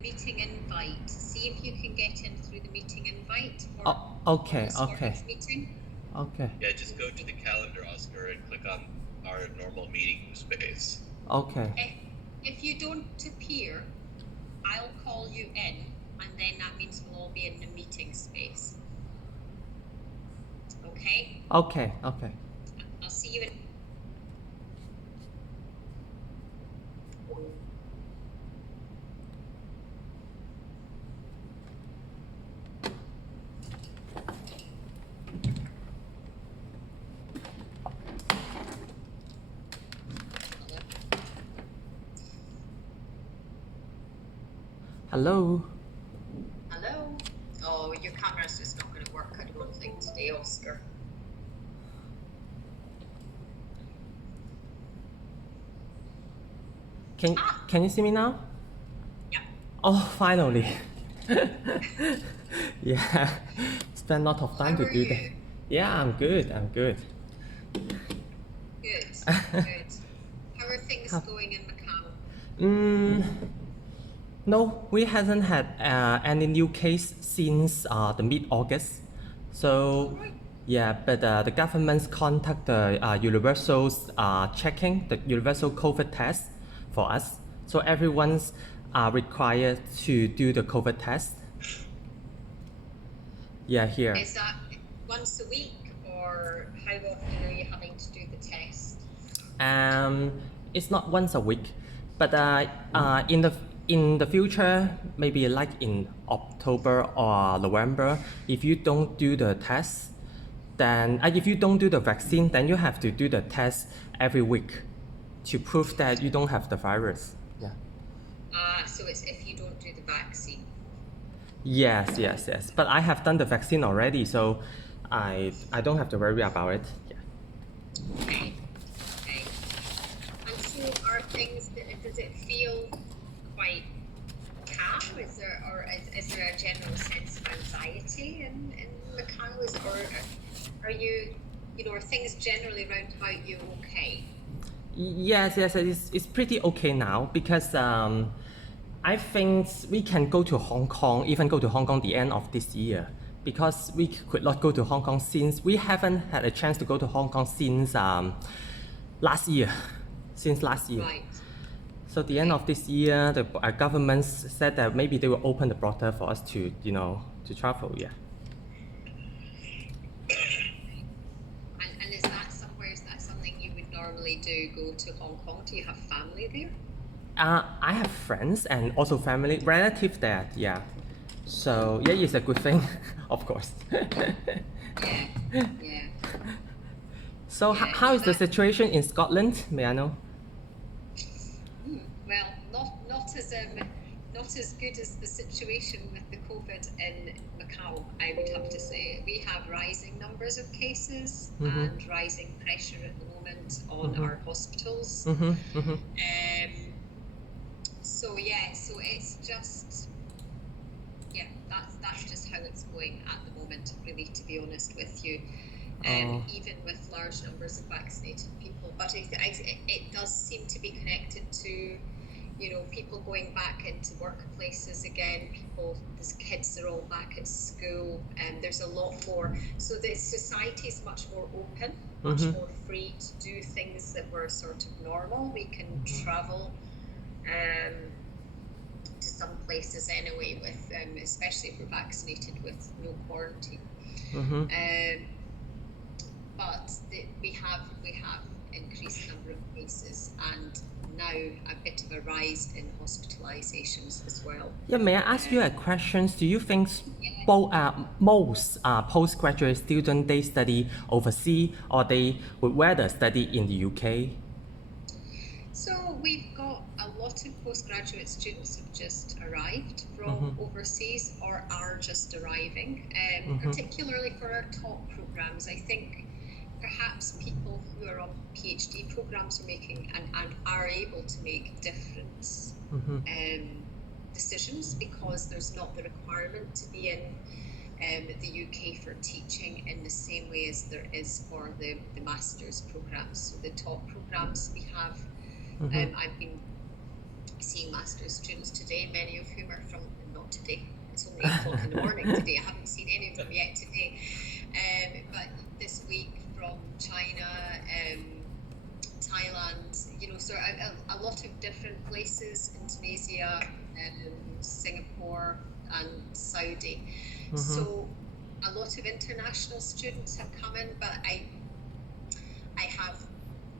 meeting invite. See if you can get in through the meeting invite for, Okay, this okay, morning's meeting. okay, Yeah, just go to the calendar, Oscar, and click on our normal meeting space. okay, If you don't appear, I'll call you in, and then that means we'll all be in the meeting space. Okay? okay, okay. I'll see you in. Hello. Hello? Oh, your camera's just not going to work, I don't think, today, Oscar. Can you see me now? Yeah. Oh, finally. Yeah, spend a lot of time How to are do that. you? Yeah, I'm good. I'm good. Good, good. How are things How- going in Macau? No, we hasn't had any new case since the mid-August. So Right. yeah, but the government's contact the universal checking the universal COVID test for us. So everyone's required to do the COVID test. Yeah, here. Is that once a week, or how often are you having to do the test? It's not once a week, but in the future, maybe like in October or November, if you don't do the test, then if you don't do the vaccine, then you have to do the test every week to prove that you don't have the virus. Yeah. So it's if you don't do the vaccine. Yes, yes, yes. But I have done the vaccine already, so I don't have to worry about it. Yeah. Okay. Okay. And so are things, does it feel quite calm? Is there a general sense of anxiety in Macau? Or are you, are things generally around about you okay? Yes, yes, it's pretty okay now because I think we can go to Hong Kong, even go to Hong Kong the end of this year, because we could not go to Hong Kong since we haven't had a chance to go to Hong Kong since last year, since last year. Right. So the end of this year, the government said that maybe they will open the border for us to to travel. Yeah. And is that something you would normally do, go to Hong Kong? Do you have family there? I have friends and also family, relatives there. Yeah. So yeah, it's a good thing, of course. Yeah. Yeah. So Yeah, how is the situation in Scotland? May I know? Well, not as good as the situation with the COVID in Macau, I would have to say. We have rising numbers of cases and rising pressure at the moment on our hospitals. So it's just, that's just how it's going at the moment, really, to be honest with you. Even with large numbers of vaccinated people, but it does seem to be connected to, people going back into workplaces again. These kids are all back at school, and there's a lot more. So the society is much more open, much more free to do things that were sort of normal. We can travel to some places anyway, with especially if we're vaccinated, with no quarantine. But we have increased number of cases, and now a bit of a rise in hospitalizations as well. Yeah, may I ask you a question? Do you think most postgraduate students, they study overseas, or they would rather study in the UK? So we've got a lot of postgraduate students who've just arrived from overseas or are just arriving, particularly for our top programs. I think perhaps people who are on PhD programs are making and are able to make different decisions, because there's not the requirement to be in the UK for teaching in the same way as there is for the master's programs. So the top programs we have, I've been seeing master's students today, many of whom are from, not today, it's only 8 o'clock in the morning today, I haven't seen any of them yet today, but this week from China, Thailand, you know, so a lot of different places, in Tunisia, Singapore and Saudi. So a lot of international students have come in, but I have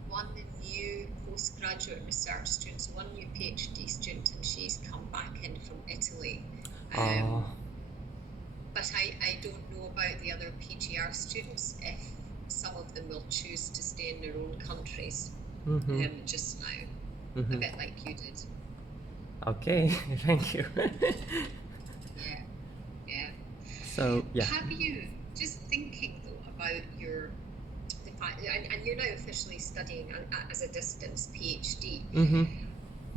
one new postgraduate research student, so one new PhD student, and she's come back in from Italy. But I don't know about the other PGR students, if some of them will choose to stay in their own countries just now, a bit like you did. Okay, thank you. Yeah. So, yeah. Have you, just thinking though about the fact, and you're now officially studying as a distance PhD,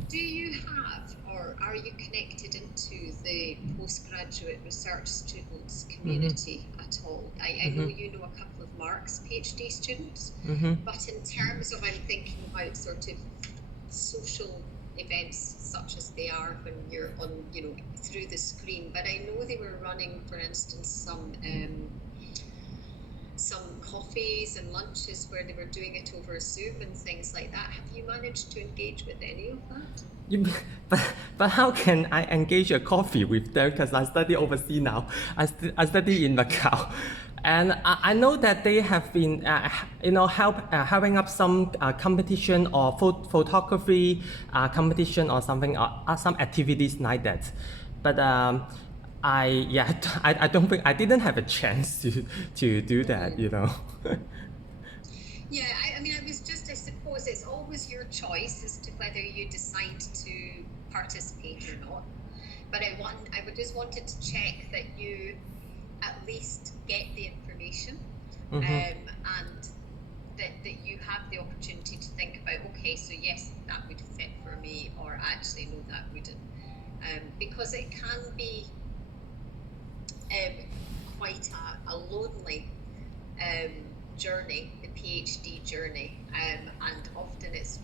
do you have, or are you connected into the postgraduate research students community at all? I know you know a couple of Mark's PhD students, but in terms of, I'm thinking about sort of social events such as they are when you're on, you know, through the screen, but I know they were running, for instance, some coffees and lunches where they were doing it over Zoom and things like that. Have you managed to engage with any of that? But how can I engage a coffee with them? Because I study overseas now. I study in Macau. And I know that they have been, helping up some competition or photography competition or something, or some activities like that. But I don't think, I didn't have a chance to do that, you know. Yeah, I mean, I suppose it's always your choice as to whether you decide to participate or not. But I just wanted to check that you at least get the information, and that you have the opportunity to think about, okay, so yes, that would fit for me, or actually no, that wouldn't, because it can be quite a lonely journey, the PhD journey, and often it's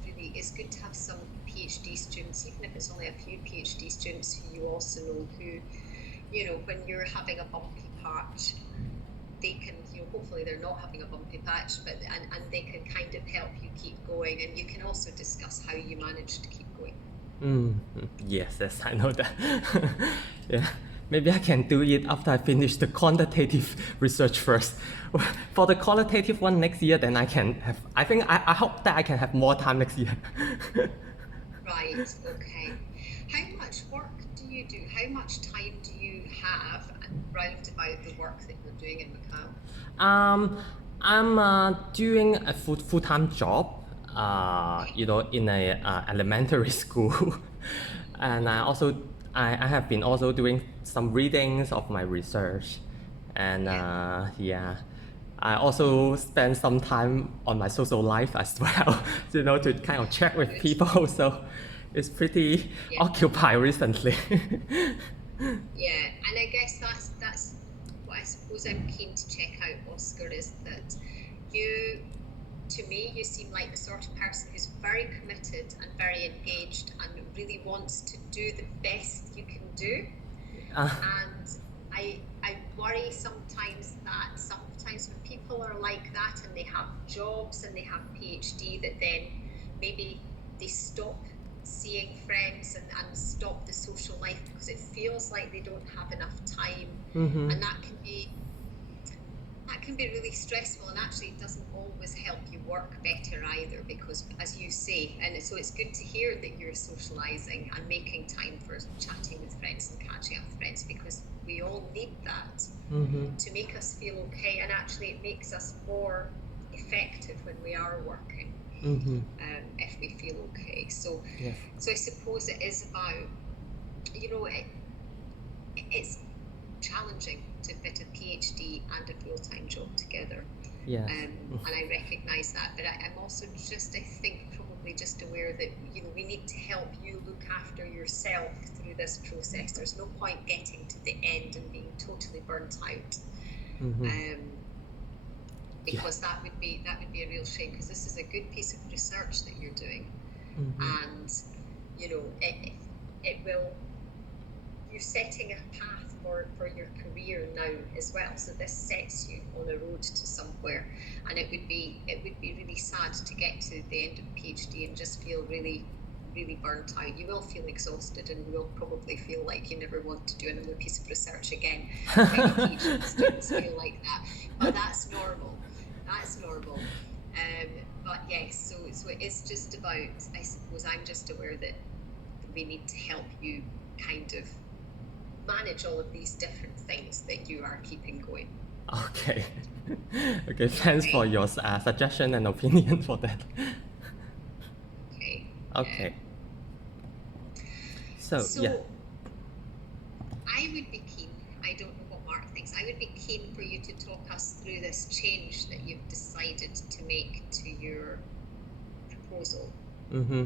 good to have some PhD students, even if it's only a few PhD students who you also know, who, you know, when you're having a bumpy patch, they can, you know, hopefully they're not having a bumpy patch, but and they can kind of help you keep going, and you can also discuss how you manage to keep going. Yes, I know that. Yeah. Maybe I can do it after I finish the quantitative research first. For the qualitative one next year, then I can have, I hope that I can have more time next year. Right, okay. How much work do you do? How much time do you have round about the work that you're doing in Macau? I'm doing a full-time job, in a elementary school. And I have been also doing some readings of my research, and I also spend some time on my social life as well, to kind of chat with people. So it's pretty occupied recently. Yeah, and I guess that's what I suppose I'm keen to check out, Oscar, is that to me, you seem like the sort of person who's very committed and very engaged and really wants to do the best you can do. And I worry sometimes when people are like that and they have jobs and they have PhD, that then maybe they stop seeing friends and stop the social life because it feels like they don't have enough time. And that can be really stressful, and actually it doesn't always help you work better either, because as you say, and so it's good to hear that you're socializing and making time for chatting with friends and catching up with friends, because we all need that to make us feel okay, and actually it makes us more effective when we are working, if we feel okay. So I suppose it is about, it's challenging to fit a PhD and a full-time job together. And I recognise that, but I'm also I think probably just aware that we need to help you look after yourself through this process. There's no point getting to the end and being totally burnt out, because that would be a real shame, because this is a good piece of research that you're doing, and it will, you're setting a path for your career now as well. So this sets you on a road to somewhere, and it would be really sad to get to the end of a PhD and just feel really, really burnt out. You will feel exhausted, and you will probably feel like you never want to do another piece of research again. Many PhD students feel like that, but that's normal. But yes, so it is just about, I suppose I'm just aware that we need to help you kind of manage all of these different things that you are keeping going. Okay. Okay, thanks for your suggestion and opinion for that. Okay. So yeah. I would be keen, I don't know what Mark thinks, I would be keen for you to talk us through this change that you've decided to make to your proposal. And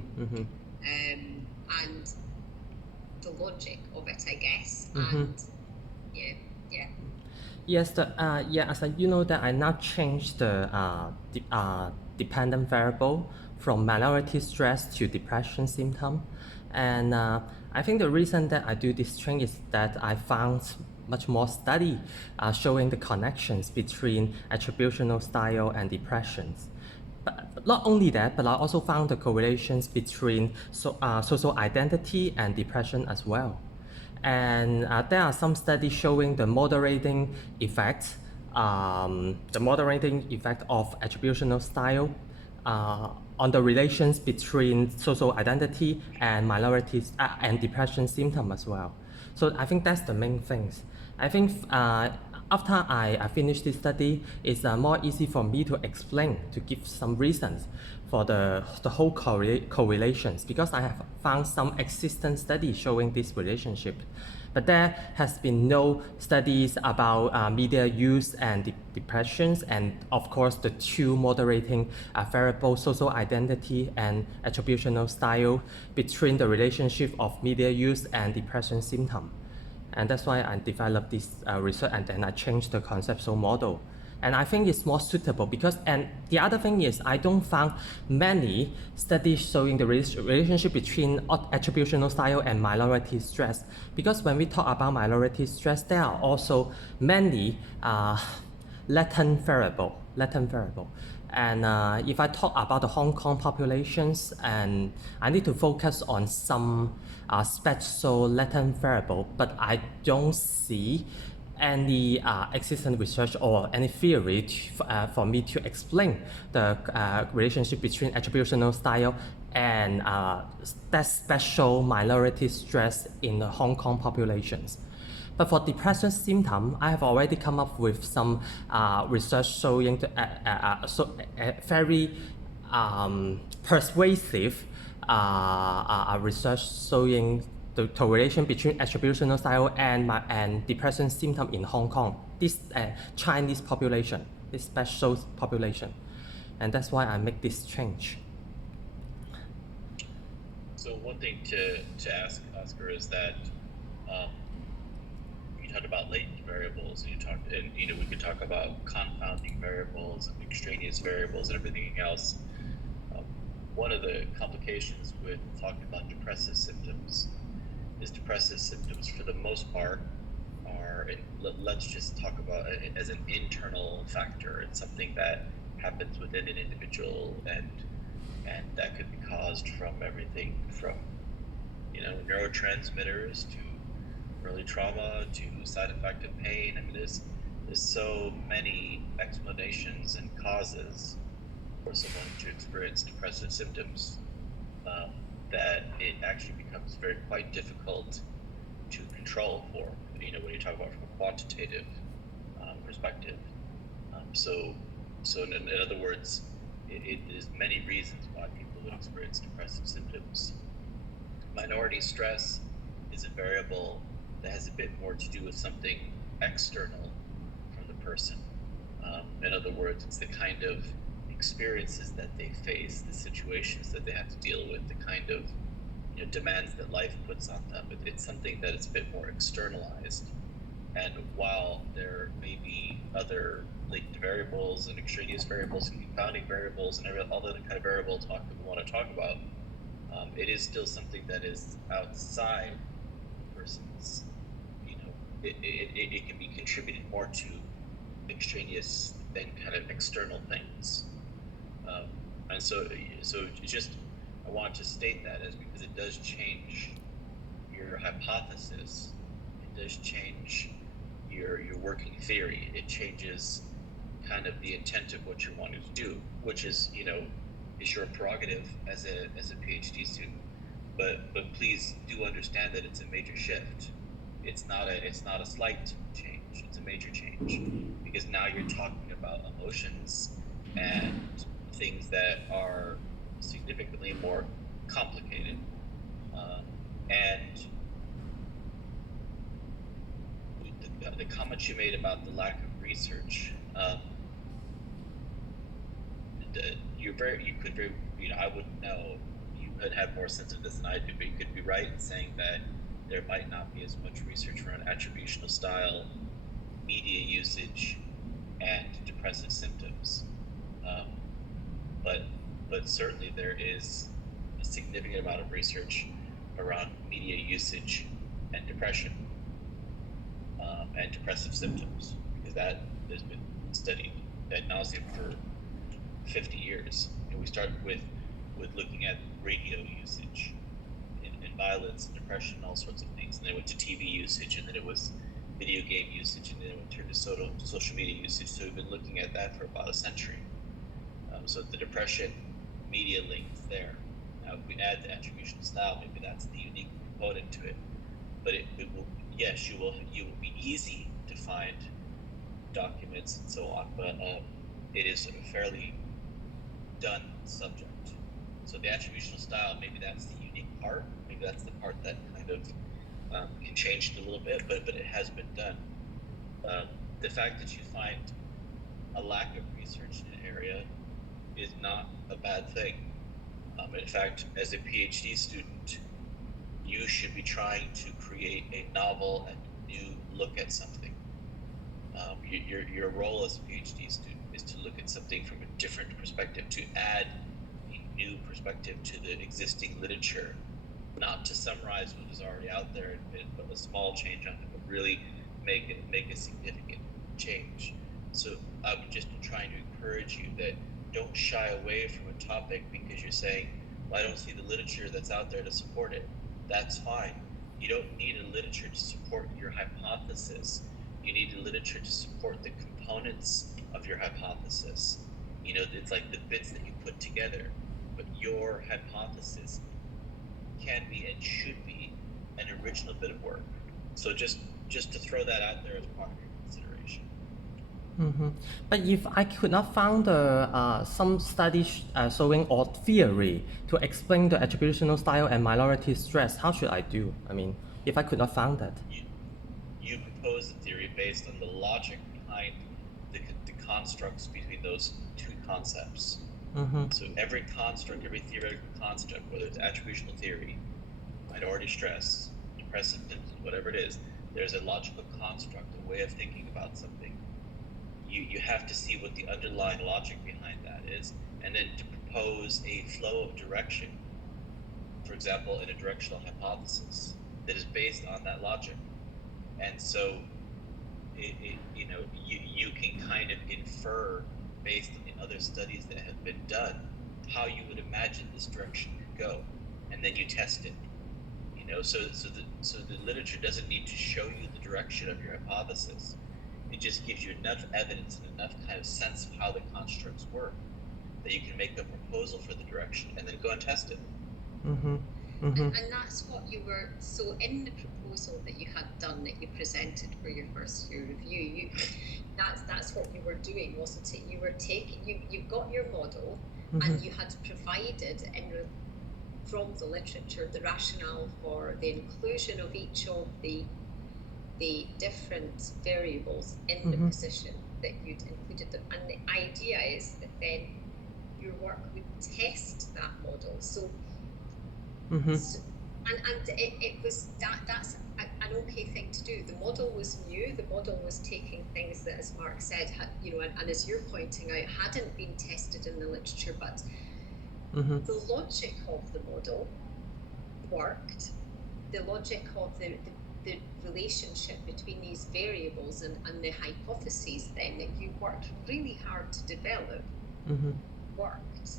the logic of it, I guess. And Yes, as you know that I now changed the dependent variable from minority stress to depression symptom, and I think the reason that I do this change is that I found much more study showing the connections between attributional style and depressions. But not only that, but I also found the correlations between social identity and depression as well. And there are some studies showing the moderating effect of attributional style on the relations between social identity and minorities and depression symptom as well. So I think that's the main things. I think after I finish this study, it's more easy for me to explain, to give some reasons for the whole correlations, because I have found some existing studies showing this relationship. But there has been no studies about media use and depressions, and of course the two moderating variables, social identity and attributional style, between the relationship of media use and depression symptom. And that's why I developed this research, and then I changed the conceptual model. And I think it's more suitable because, and the other thing is, I don't find many studies showing the relationship between attributional style and minority stress. Because when we talk about minority stress, there are also many latent variable. And if I talk about the Hong Kong populations, and I need to focus on some special latent variable, but I don't see any existing research or any theory for me to explain the relationship between attributional style and that special minority stress in the Hong Kong populations. But for depression symptom, I have already come up with some research showing very persuasive research showing the correlation between attributional style and depression symptom in Hong Kong, this Chinese population, this special population. And that's why I make this change. So one thing to ask, Oscar, is that you talked about latent variables, and we could talk about confounding variables and extraneous variables and everything else. One of the complications with talking about depressive symptoms is depressive symptoms, for the most part, are, let's just talk about it as an internal factor. It's something that happens within an individual, and that could be caused from everything from neurotransmitters to early trauma to side effect of pain. I mean, there's so many explanations and causes for someone to experience depressive symptoms that it actually becomes quite difficult to control for, when you talk about from a quantitative perspective. So in other words, there's many reasons why people would experience depressive symptoms. Minority stress is a variable that has a bit more to do with something external from the person. In other words, it's the kind of experiences that they face, the situations that they have to deal with, the kind of demands that life puts on them. It's something that is a bit more externalized. And while there may be other latent variables and extraneous variables and confounding variables and all the kind of variables we want to talk about, it is still something that is outside a person's, it can be contributed more to extraneous than kind of external things. And so just, I want to state that as because it does change your hypothesis, it does change your working theory, it changes kind of the intent of what you're wanting to do, which is, is your prerogative as a PhD student. But please do understand that it's a major shift. It's not a slight change, it's a major change, because now you're talking about emotions and things that are significantly more complicated. And the comment you made about the lack of research, I wouldn't know. You could have more sense of this than I do, but you could be right in saying that there might not be as much research around attributional style, media usage, and depressive symptoms. But certainly there is a significant amount of research around media usage and depression and depressive symptoms, because that has been studied ad nauseum for 50 years. And we started with looking at radio usage and violence and depression and all sorts of things, and then it went to TV usage, and then it was video game usage, and then it turned to social media usage. So we've been looking at that for about a century. So the depression media links there. Now, if we add the attributional style, maybe that's the unique component to it. But it will, yes, you will be easy to find documents and so on, but it is a fairly done subject. So the attributional style, maybe that's the unique part. Maybe that's the part that kind of can change it a little bit, but it has been done. The fact that you find a lack of research in an area is not a bad thing. In fact, as a PhD student, you should be trying to create a novel and new look at something. Your role as a PhD student is to look at something from a different perspective, to add a new perspective to the existing literature, not to summarize what is already out there and put a small change on it, but really make a significant change. So I'm just trying to encourage you that don't shy away from a topic because you're saying, well, I don't see the literature that's out there to support it. That's fine. You don't need a literature to support your hypothesis. You need a literature to support the components of your hypothesis. It's like the bits that you put together. But your hypothesis can be and should be an original bit of work. So just to throw that out there as part of your consideration. Mm-hmm. But if I could not find some studies showing or theory to explain the attributional style and minority stress, how should I do? I mean, if I could not find that. You propose a theory based on the logic behind the constructs between those two concepts. Mm-hmm. So every construct, every theoretical construct, whether it's attributional theory, minority stress, depressive symptoms, whatever it is, there's a logical construct, a way of thinking about something. You have to see what the underlying logic behind that is, and then to propose a flow of direction, for example, in a directional hypothesis that is based on that logic. And so, you can kind of infer based on the other studies that have been done how you would imagine this direction could go, and then you test it. So the literature doesn't need to show you the direction of your hypothesis. It just gives you enough evidence and enough kind of sense of how the constructs work that you can make a proposal for the direction and then go and test it. Mm-hmm. Mm-hmm. And that's what you were, so in the proposal that you had done, that you presented for your first year review, that's what you were doing, wasn't it? You were you've got your model, mm-hmm. and you had provided from the literature the rationale for the inclusion of each of the different variables in mm-hmm. the position that you'd included them. And the idea is that then your work would test that model. So, mm-hmm. and it was that's an okay thing to do. The model was new. The model was taking things that, as Mark said, and as you're pointing out, hadn't been tested in the literature, but mm-hmm. the logic of the model worked, the logic of the relationship between these variables and the hypotheses then that you worked really hard to develop worked.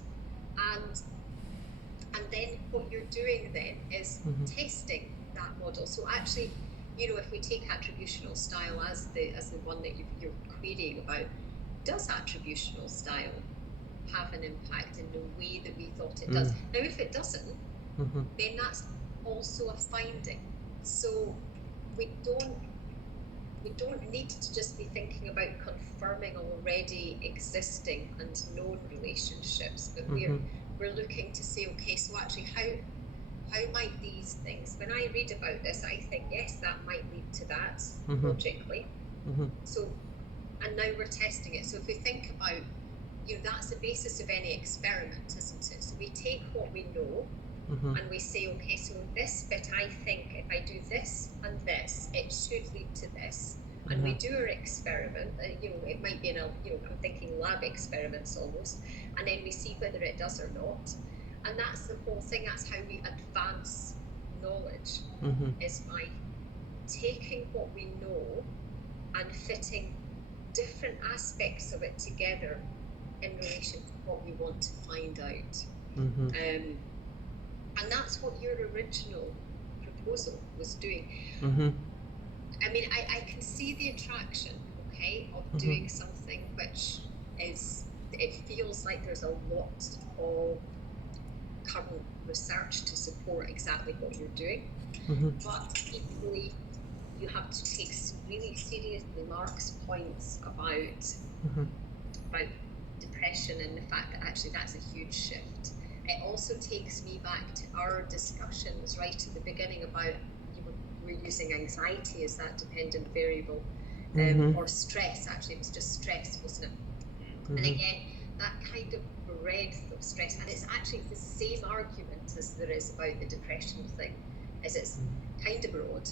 And then what you're doing then is testing that model. So actually, if we take attributional style as the one that you're querying about, does attributional style have an impact in the way that we thought it does? Now, if it doesn't, then that's also a finding. So we don't need to just be thinking about confirming already existing and known relationships, but we're looking to say, okay, so actually how might these things, when I read about this, I think, yes, that might lead to that logically. So, and now we're testing it. So if we think about, that's the basis of any experiment, isn't it? So we take what we know and we say, okay, so this bit, I think if I do this and this, it should lead to this. And we do our experiment, it might be I'm thinking lab experiments almost, and then we see whether it does or not. And that's the whole thing, that's how we advance knowledge, is by taking what we know and fitting different aspects of it together in relation to what we want to find out. And that's what your original proposal was doing. I mean, I can see the attraction, okay, of doing something which it feels like there's a lot of current research to support exactly what you're doing. But equally, you have to take really seriously Mark's points about depression and the fact that actually that's a huge shift. It also takes me back to our discussions right at the beginning about we're using anxiety as that dependent variable, or stress. Actually, it was just stress, wasn't it? And again, that kind of breadth of stress, and it's actually the same argument as there is about the depression thing, as it's kind of broad,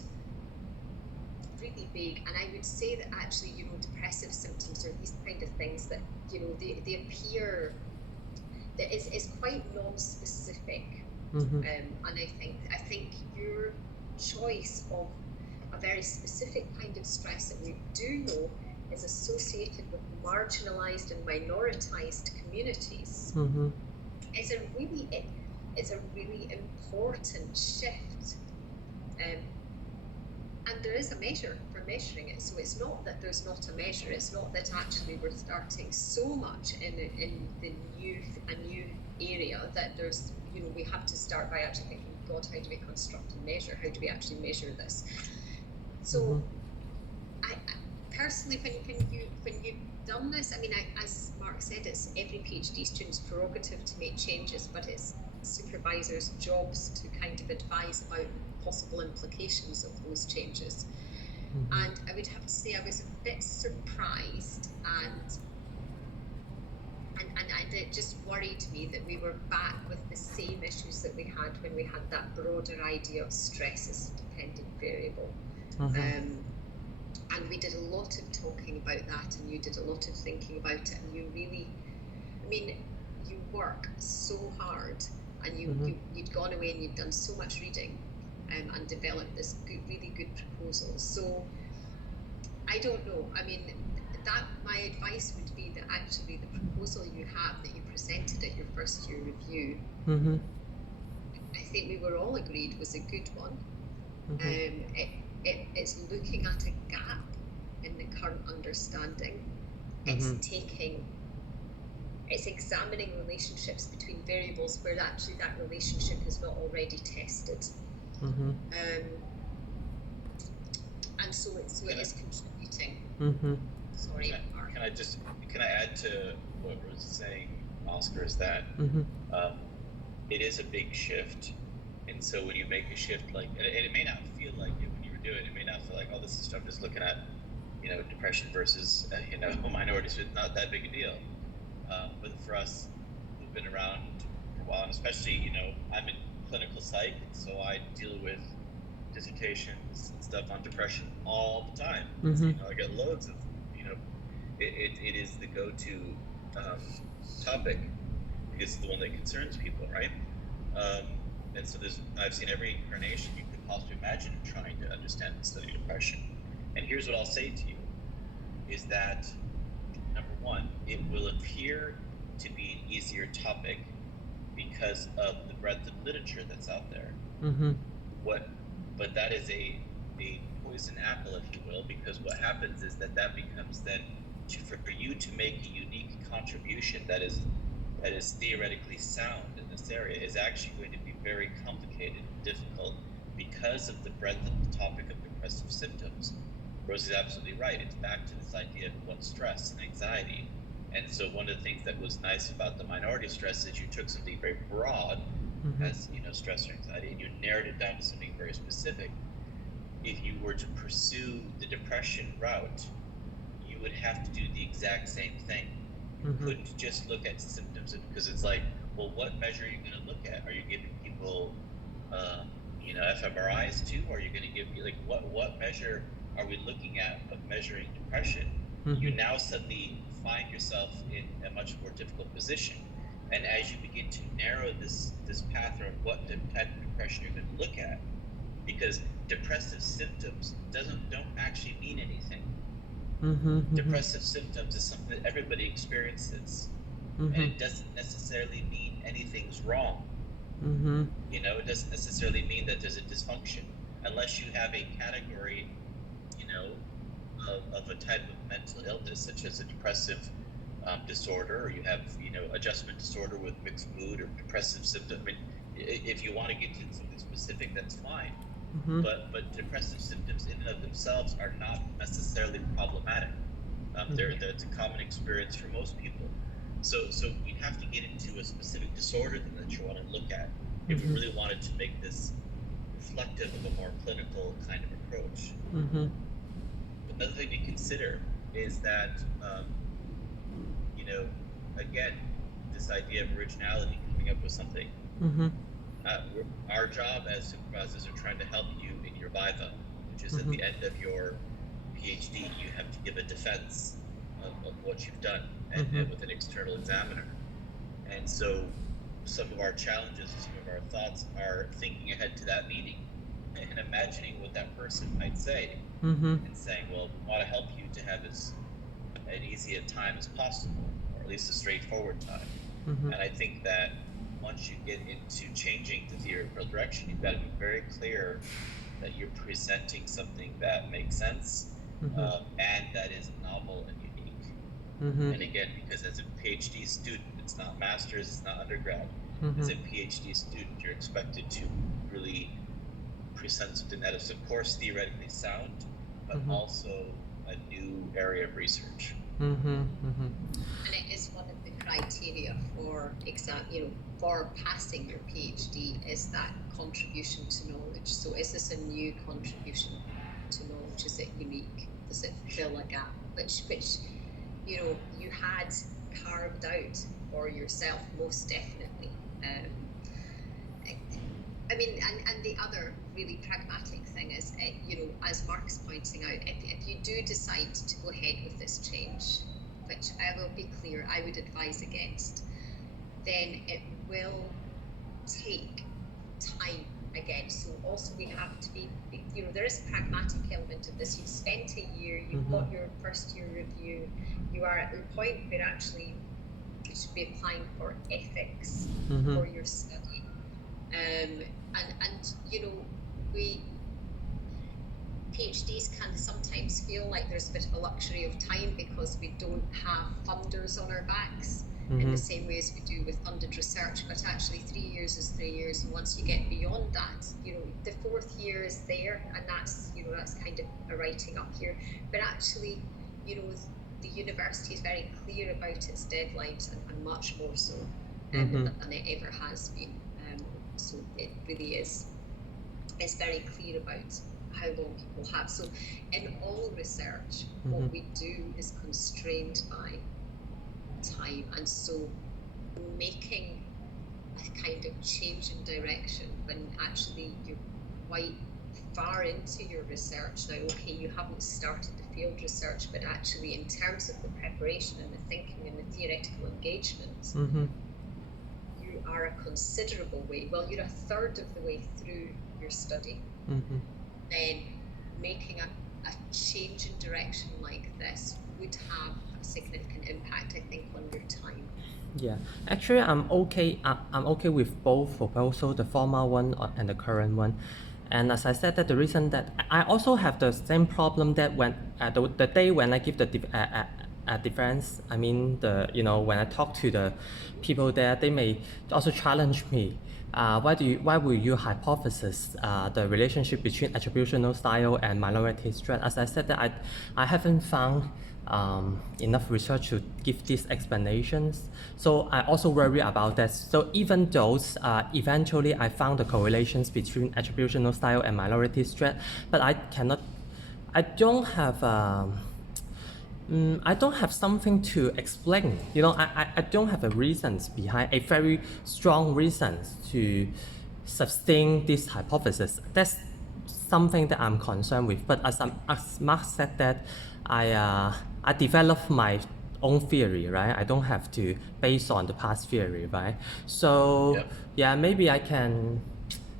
really big. And I would say that actually, depressive symptoms are these kind of things that, they appear, that is quite non-specific. And I think your choice of a very specific kind of stress that we do know is associated with marginalized and minoritized communities is a really important shift. And there is a measure for measuring it. So it's not that there's not a measure. It's not that actually we're starting so much in a new area that there's, we have to start by actually thinking, God, how do we construct a measure? How do we actually measure this? So I personally, when you've done this, I mean, as Mark said, it's every PhD student's prerogative to make changes, but it's supervisors' jobs to kind of advise about possible implications of those changes. And I would have to say I was a bit surprised and it just worried me that we were back with the same issues that we had when we had that broader idea of stress as a dependent variable. And we did a lot of talking about that, and you did a lot of thinking about it, and you really, I mean, you work so hard, and you'd gone away and you'd done so much reading and developed this really good proposal. So I don't know, I mean, that my advice would be that actually the proposal you have that you presented at your first year review, I think we were all agreed was a good one. It's looking at a gap in the current understanding. It's examining relationships between variables where actually that relationship is not already tested. And so it is contributing. Sorry, Mark. Can I add to what Rose is saying, Oscar, is that it is a big shift. And so when you make a shift and it may not feel like it when you were doing it, it may not feel like, oh, this is, I'm just looking at, depression versus, minorities, it's not that big a deal. But for us who've been around for a while, and especially, I'm in clinical psych, and so I deal with dissertations and stuff on depression all the time. I get loads of, it is the go-to topic because it's the one that concerns people, right? And so I've seen every incarnation you could possibly imagine trying to understand and study depression. And here's what I'll say to you, is that, number one, it will appear to be an easier topic because of the breadth of literature that's out there. But that is a poison apple, if you will, because what happens is that becomes then for you to make a unique contribution that is theoretically sound in this area is actually going to be very complicated and difficult because of the breadth of the topic of depressive symptoms. Rosie's absolutely right. It's back to this idea of what stress and anxiety. And so one of the things that was nice about the minority stress is you took something very broad as, stress or anxiety, and you narrowed it down to something very specific. If you were to pursue the depression route, you would have to do the exact same thing. You couldn't just look at symptoms, because it's like, well, what measure are you going to look at? Are you giving people, fMRIs too? Or are you going to give, what measure are we looking at of measuring depression? You now suddenly find yourself in a much more difficult position. And as you begin to narrow this path around what type of depression you're going to look at, because depressive symptoms don't actually mean anything. Depressive symptoms is something that everybody experiences, and it doesn't necessarily mean anything's wrong. It doesn't necessarily mean that there's a dysfunction, unless you have a category, of a type of mental illness, such as a depressive disorder, or you have, adjustment disorder with mixed mood or depressive symptom. I mean, if you want to get into something specific, that's fine. But depressive symptoms in and of themselves are not necessarily problematic. It's a common experience for most people. So you'd have to get into a specific disorder that you want to look at if you really wanted to make this reflective of a more clinical kind of approach. Another thing to consider is that, again, this idea of originality, coming up with something. Our job as supervisors are trying to help you in your viva, which is at the end of your PhD, you have to give a defense of what you've done and with an external examiner. And so some of our challenges, some of our thoughts are thinking ahead to that meeting and imagining what that person might say, and saying, well, we want to help you to have as easy a time as possible, or at least a straightforward time. And I think that once you get into changing the theoretical direction, you've got to be very clear that you're presenting something that makes sense, and that is novel and unique. And again, because as a PhD student, it's not master's, it's not undergrad. As a PhD student, you're expected to really present something that is, of course, theoretically sound, but also a new area of research. And it is one of the criteria for for passing your PhD is that contribution to knowledge. So is this a new contribution to knowledge? Is it unique? Does it fill a gap which you had carved out for yourself, most definitely. I mean, and the other really pragmatic thing is, as Mark's pointing out, if you do decide to go ahead with this change, which I will be clear, I would advise against, then it will take time again. So also we have to be, there is a pragmatic element of this. You've spent a year, you've got your first year review, you are at the point where actually you should be applying for ethics for your study. And we PhDs can sometimes feel like there's a bit of a luxury of time because we don't have funders on our backs in the same way as we do with funded research. But actually 3 years is 3 years, and once you get beyond that, the fourth year is there, and that's that's kind of a writing up here. But actually, the university is very clear about its deadlines, and much more so than it ever has been. So it really is. It's very clear about how long people have. So in all research, what we do is constrained by time, and so making a kind of change in direction when actually you're quite far into your research now. Okay, you haven't started the field research, but actually in terms of the preparation and the thinking and the theoretical engagement, you are a considerable way, well, you're a third of the way through your study, then making a change in direction like this would have a significant impact, I think, on your time. Yeah, actually, I'm okay. I'm okay with both proposals, the former one and the current one. And as I said, that the reason that I also have the same problem that when the day when I give the defense, I mean when I talk to the people there, they may also challenge me. Why will you hypothesis the relationship between attributional style and minority threat? As I said, that I haven't found enough research to give these explanations. So I also worry about that. So even though eventually I found the correlations between attributional style and minority threat, but I don't have I don't have something to explain. I don't have a reasons behind a very strong reasons to sustain this hypothesis. That's something that I'm concerned with. But as Mark said that I developed my own theory, right? I don't have to base on the past theory, right? So yeah, maybe I can.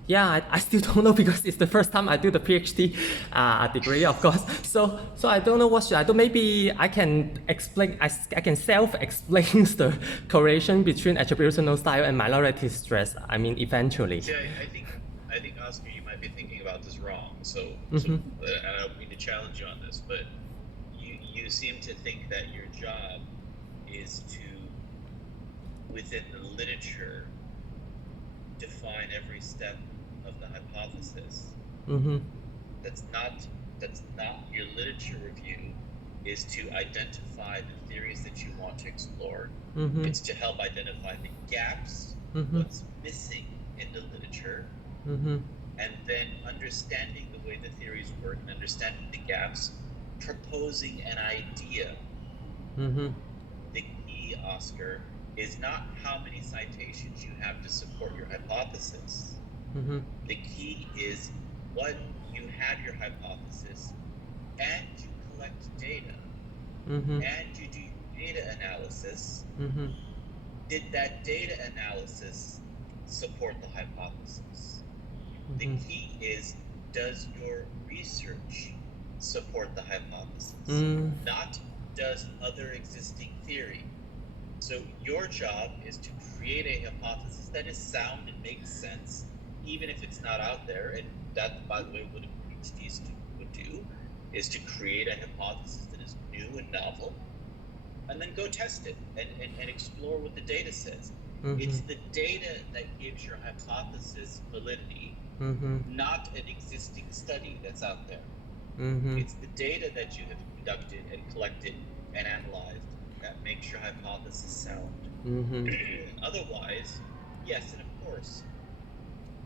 Yeah, I still don't know because it's the first time I do the PhD degree, of course. So I don't know what should I do. Maybe I can explain. I can self-explain the correlation between attributional style and minority stress. I mean, eventually. Yeah, I think Oscar, you might be thinking about this wrong. So and I don't mean to challenge you on this, but you seem to think that your job is to, within the literature, define every step of the hypothesis. That's not your literature review. Is to identify the theories that you want to explore. It's to help identify the gaps, what's missing in the literature, and then understanding the way the theories work and understanding the gaps, proposing an idea. The key, Oscar, is not how many citations you have to support your hypothesis. The key is what you have your hypothesis and you collect data and you do data analysis. Did that data analysis support the hypothesis? The key is, does your research support the hypothesis? Not does other existing theory. So your job is to create a hypothesis that is sound and makes sense, even if it's not out there. And that, by the way, what a PhD would do is to create a hypothesis that is new and novel, and then go test it and explore what the data says. It's the data that gives your hypothesis validity, not an existing study that's out there. It's the data that you have conducted and collected and analyzed that makes your hypothesis sound. Otherwise, yes, and of course,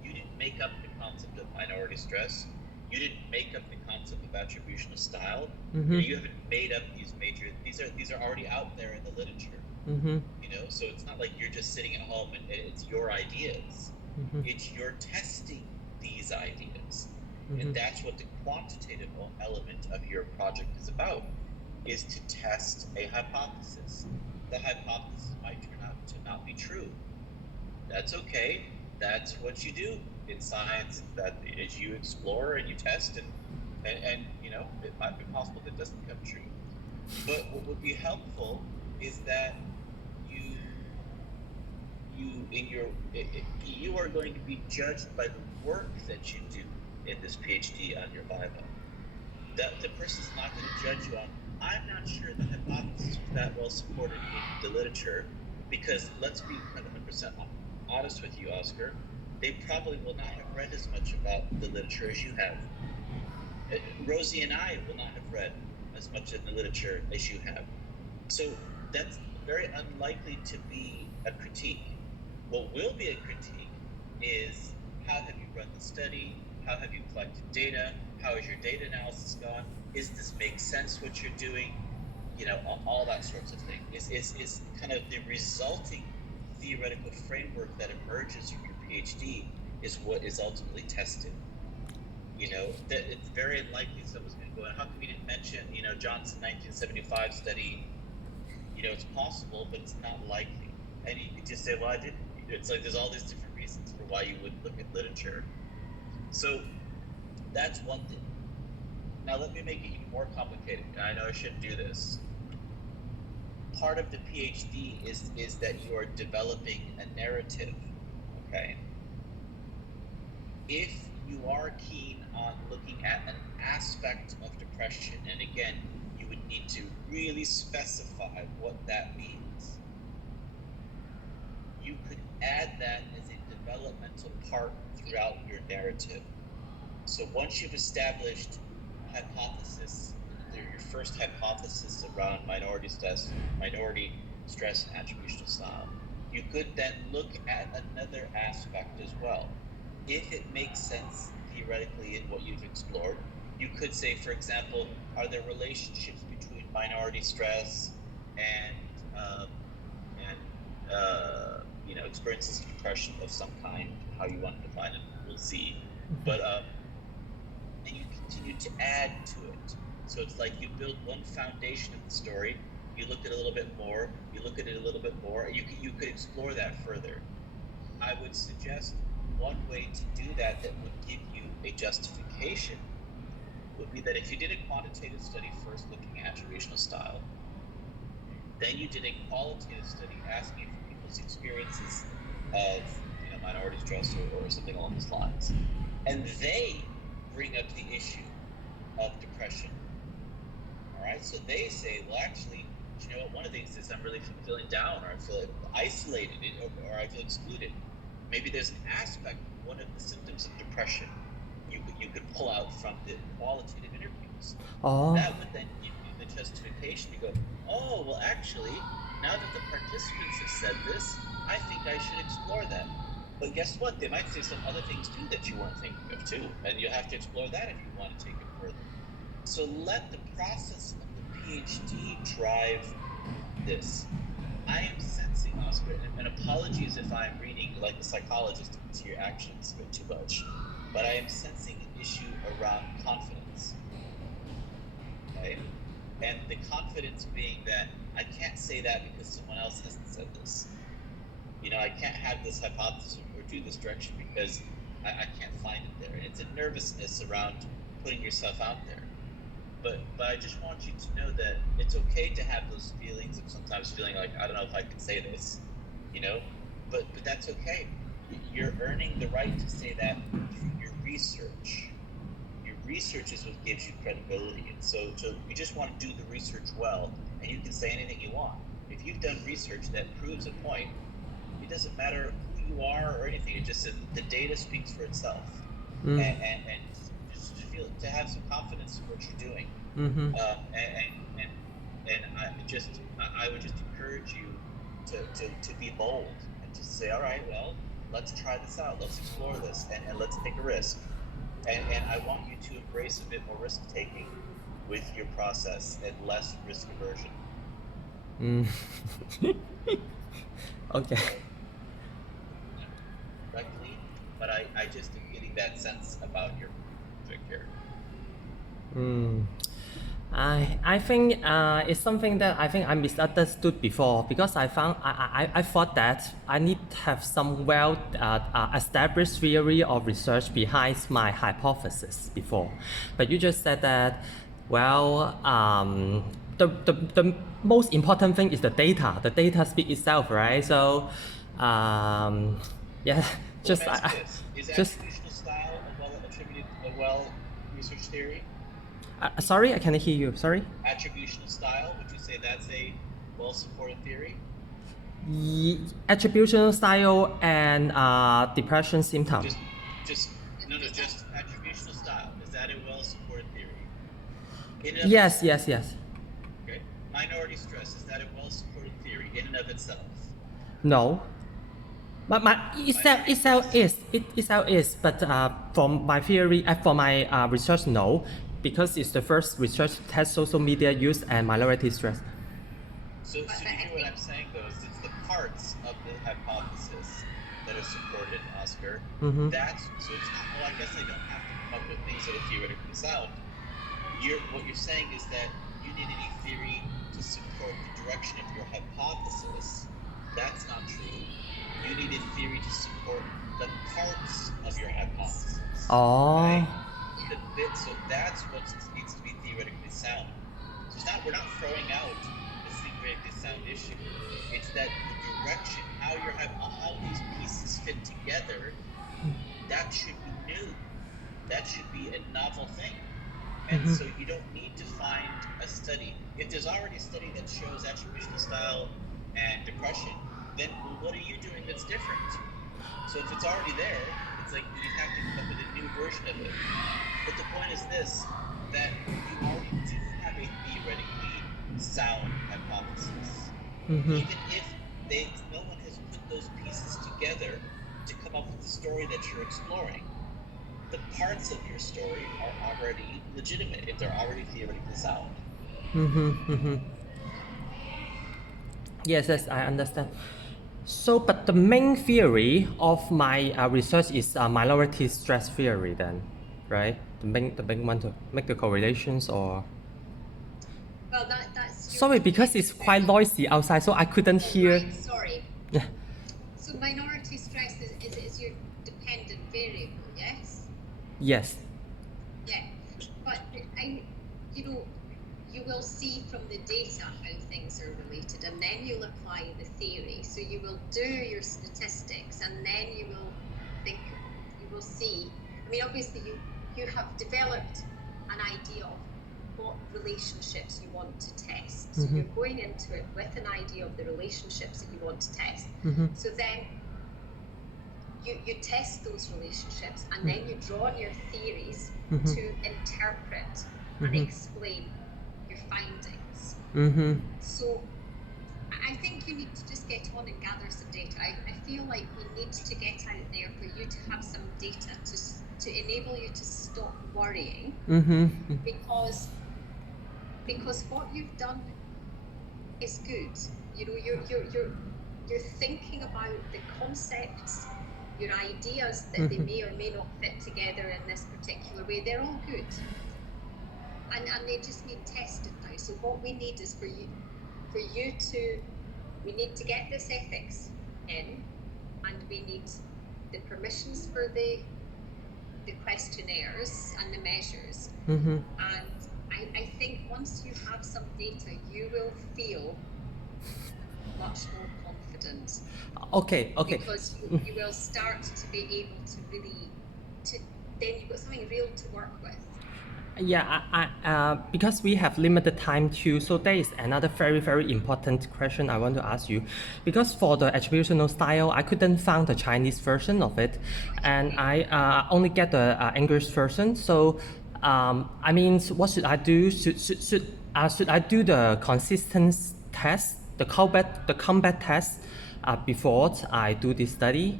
you didn't make up the concept of minority stress. You didn't make up the concept of attributional style. You haven't made up these major. These are already out there in the literature. So it's not like you're just sitting at home and it's your ideas. It's you're testing these ideas, and that's what the quantitative element of your project is about. Is to test a hypothesis. The hypothesis might turn out to not be true. That's okay. That's what you do in science. That is, you explore and you test, and it might be possible that it doesn't come true. But what would be helpful is that you are going to be judged by the work that you do in this PhD on your Bible. That the person's not going to judge you on, I'm not sure the hypothesis was that well supported in the literature, because let's be 100% honest with you, Oscar, they probably will not have read as much about the literature as you have. Rosie and I will not have read as much in the literature as you have. So that's very unlikely to be a critique. What will be a critique is, how have you run the study? How have you collected data? How has your data analysis gone? Is this make sense what you're doing? All that sorts of thing. Is kind of the resulting theoretical framework that emerges from your PhD is what is ultimately tested. That it's very unlikely someone's going to go, how come you didn't mention, Johnson 1975 study? It's possible, but it's not likely. And you could just say, well, I didn't, It's like there's all these different reasons for why you wouldn't look at literature. So that's one thing. Now let me make it even more complicated. I know I shouldn't do this. Part of the PhD is that you are developing a narrative, okay? If you are keen on looking at an aspect of depression, and again, you would need to really specify what that means, you could add that as a developmental part throughout your narrative. So once you've established a hypothesis, your first hypothesis around minority stress and attributional style, you could then look at another aspect as well. If it makes sense theoretically in what you've explored, you could say, for example, are there relationships between minority stress and experiences of depression of some kind? How you want to define it, we'll see. But and you continue to add to it. So it's like you build one foundation of the story, you look at it a little bit more, you look at it a little bit more, and you could explore that further. I would suggest one way to do that would give you a justification would be that if you did a quantitative study first looking at attributional style, then you did a qualitative study asking for people's experiences of minority stress or something along those lines, and they bring up the issue of depression. All right, so they say, well, actually, you know what? One of the things is I'm really feeling down, or I feel isolated, or I feel excluded. Maybe there's an aspect, one of the symptoms of depression, you could pull out from the qualitative interviews. Oh. That would then give you the justification to go, oh, well, actually, now that the participants have said this, I think I should explore that. But guess what? They might say some other things too that you weren't thinking of too, and you'll have to explore that if you want to take it further. So let the process of the PhD drive this. I am sensing, Oscar, and apologies if I'm reading like a psychologist into your actions a bit too much, but I am sensing an issue around confidence. Okay? And the confidence being that I can't say that because someone else hasn't said this. I can't have this hypothesis or do this direction because I can't find it there. And it's a nervousness around putting yourself out there. But I just want you to know that it's okay to have those feelings of sometimes feeling like, I don't know if I can say this, but that's okay. You're earning the right to say that through your research. Your research is what gives you credibility. And so you just want to do the research well, and you can say anything you want. If you've done research that proves a point, it doesn't matter who you are or anything. It just says the data speaks for itself. And just feel to have some confidence in what you're doing. Mm-hmm. And I would just encourage you to be bold and just say, all right, well, let's try this out. Let's explore this and let's take a risk. And I want you to embrace a bit more risk taking with your process and less risk aversion. Okay. Correctly, but I just am getting that sense about your project here. I think it's something that I think I misunderstood before, because I thought that I need to have some established theory or research behind my hypothesis before. But you just said that, well, the most important thing is the data. The data speaks itself, right? So, yeah, just is attributional style a well-researched theory? Sorry, I cannot hear you. Sorry. Attributional style, would you say that's a well-supported theory? Attributional style and depression symptom. Just attributional style. Is that a well-supported theory? Yes. Okay. Minority stress, is that a well-supported theory in and of itself? No. But itself is. But from my theory, from my research, no, because it's the first research to test social media use and minority stress. So you hear what I'm saying, though, is it's the parts of the hypothesis that are supported, Oscar. Mm-hmm. So it's not, well, I guess I don't have to come up with things that are theoretically sound. What you're saying is that you need any theory to support the direction of your hypothesis, that's not true. You need a theory to support the parts of your hypothesis. Oh. Right? So that's what needs to be theoretically sound. So we're not throwing out the theoretically sound issue. It's that the direction, how these pieces fit together, that should be new. That should be a novel thing. And so you don't need to find a study. If there's already a study that shows attributional style and depression, then what are you doing that's different? So if it's already there, it's like you have to come up with a new version of it. But the point is this, that you already do have a theoretically sound hypothesis. Even if no one has put those pieces together to come up with the story that you're exploring, the parts of your story are already legitimate if they're already theoretically sound. Yes, I understand. So, but the main theory of my research is minority stress theory then, right? The main one to make the correlations or... Well, that's... Sorry, because it's quite noisy outside, so I couldn't hear... Right, sorry. Yeah. So minority stress is your dependent variable, yes? Yes. Yeah, but you will see from the data how things are related, and then you'll apply the theory. So you will do your statistics, and then you will see. I mean, obviously you have developed an idea of what relationships you want to test. So you're going into it with an idea of the relationships that you want to test. So then you test those relationships, and then you draw on your theories to interpret and explain your findings. So I think you need to just get on and gather some data. I feel like we need to get out there for you to have some data to enable you to stop worrying, because what you've done is good. You're thinking about the concepts, your ideas that they may or may not fit together in this particular way. They're all good, and they just need tested now. So what we need is we need to get this ethics in, and we need the permissions for the questionnaires and the measures. And I think once you have some data, you will feel much more confident. Okay. Because you will start to be able to really, then you've got something real to work with. Yeah, I because we have limited time too, so there is another very, very important question I want to ask you. Because for the attributional style, I couldn't find the Chinese version of it, and I only get the English version. So, I mean, what should I do? Should I do the consistency test, the combat test, before I do this study?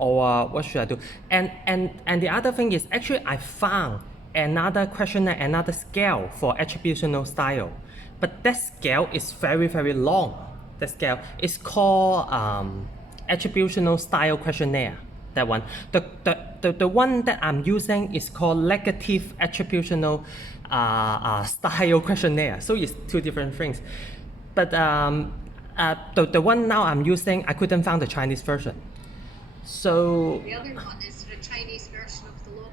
Or what should I do? And the other thing is, actually I found another questionnaire, another scale for attributional style, but that scale is very, very long. The scale is called attributional style questionnaire. That one. The one that I'm using is called negative attributional style questionnaire. So it's two different things. But the one now I'm using, I couldn't find the Chinese version. So the other one is the Chinese version of the law.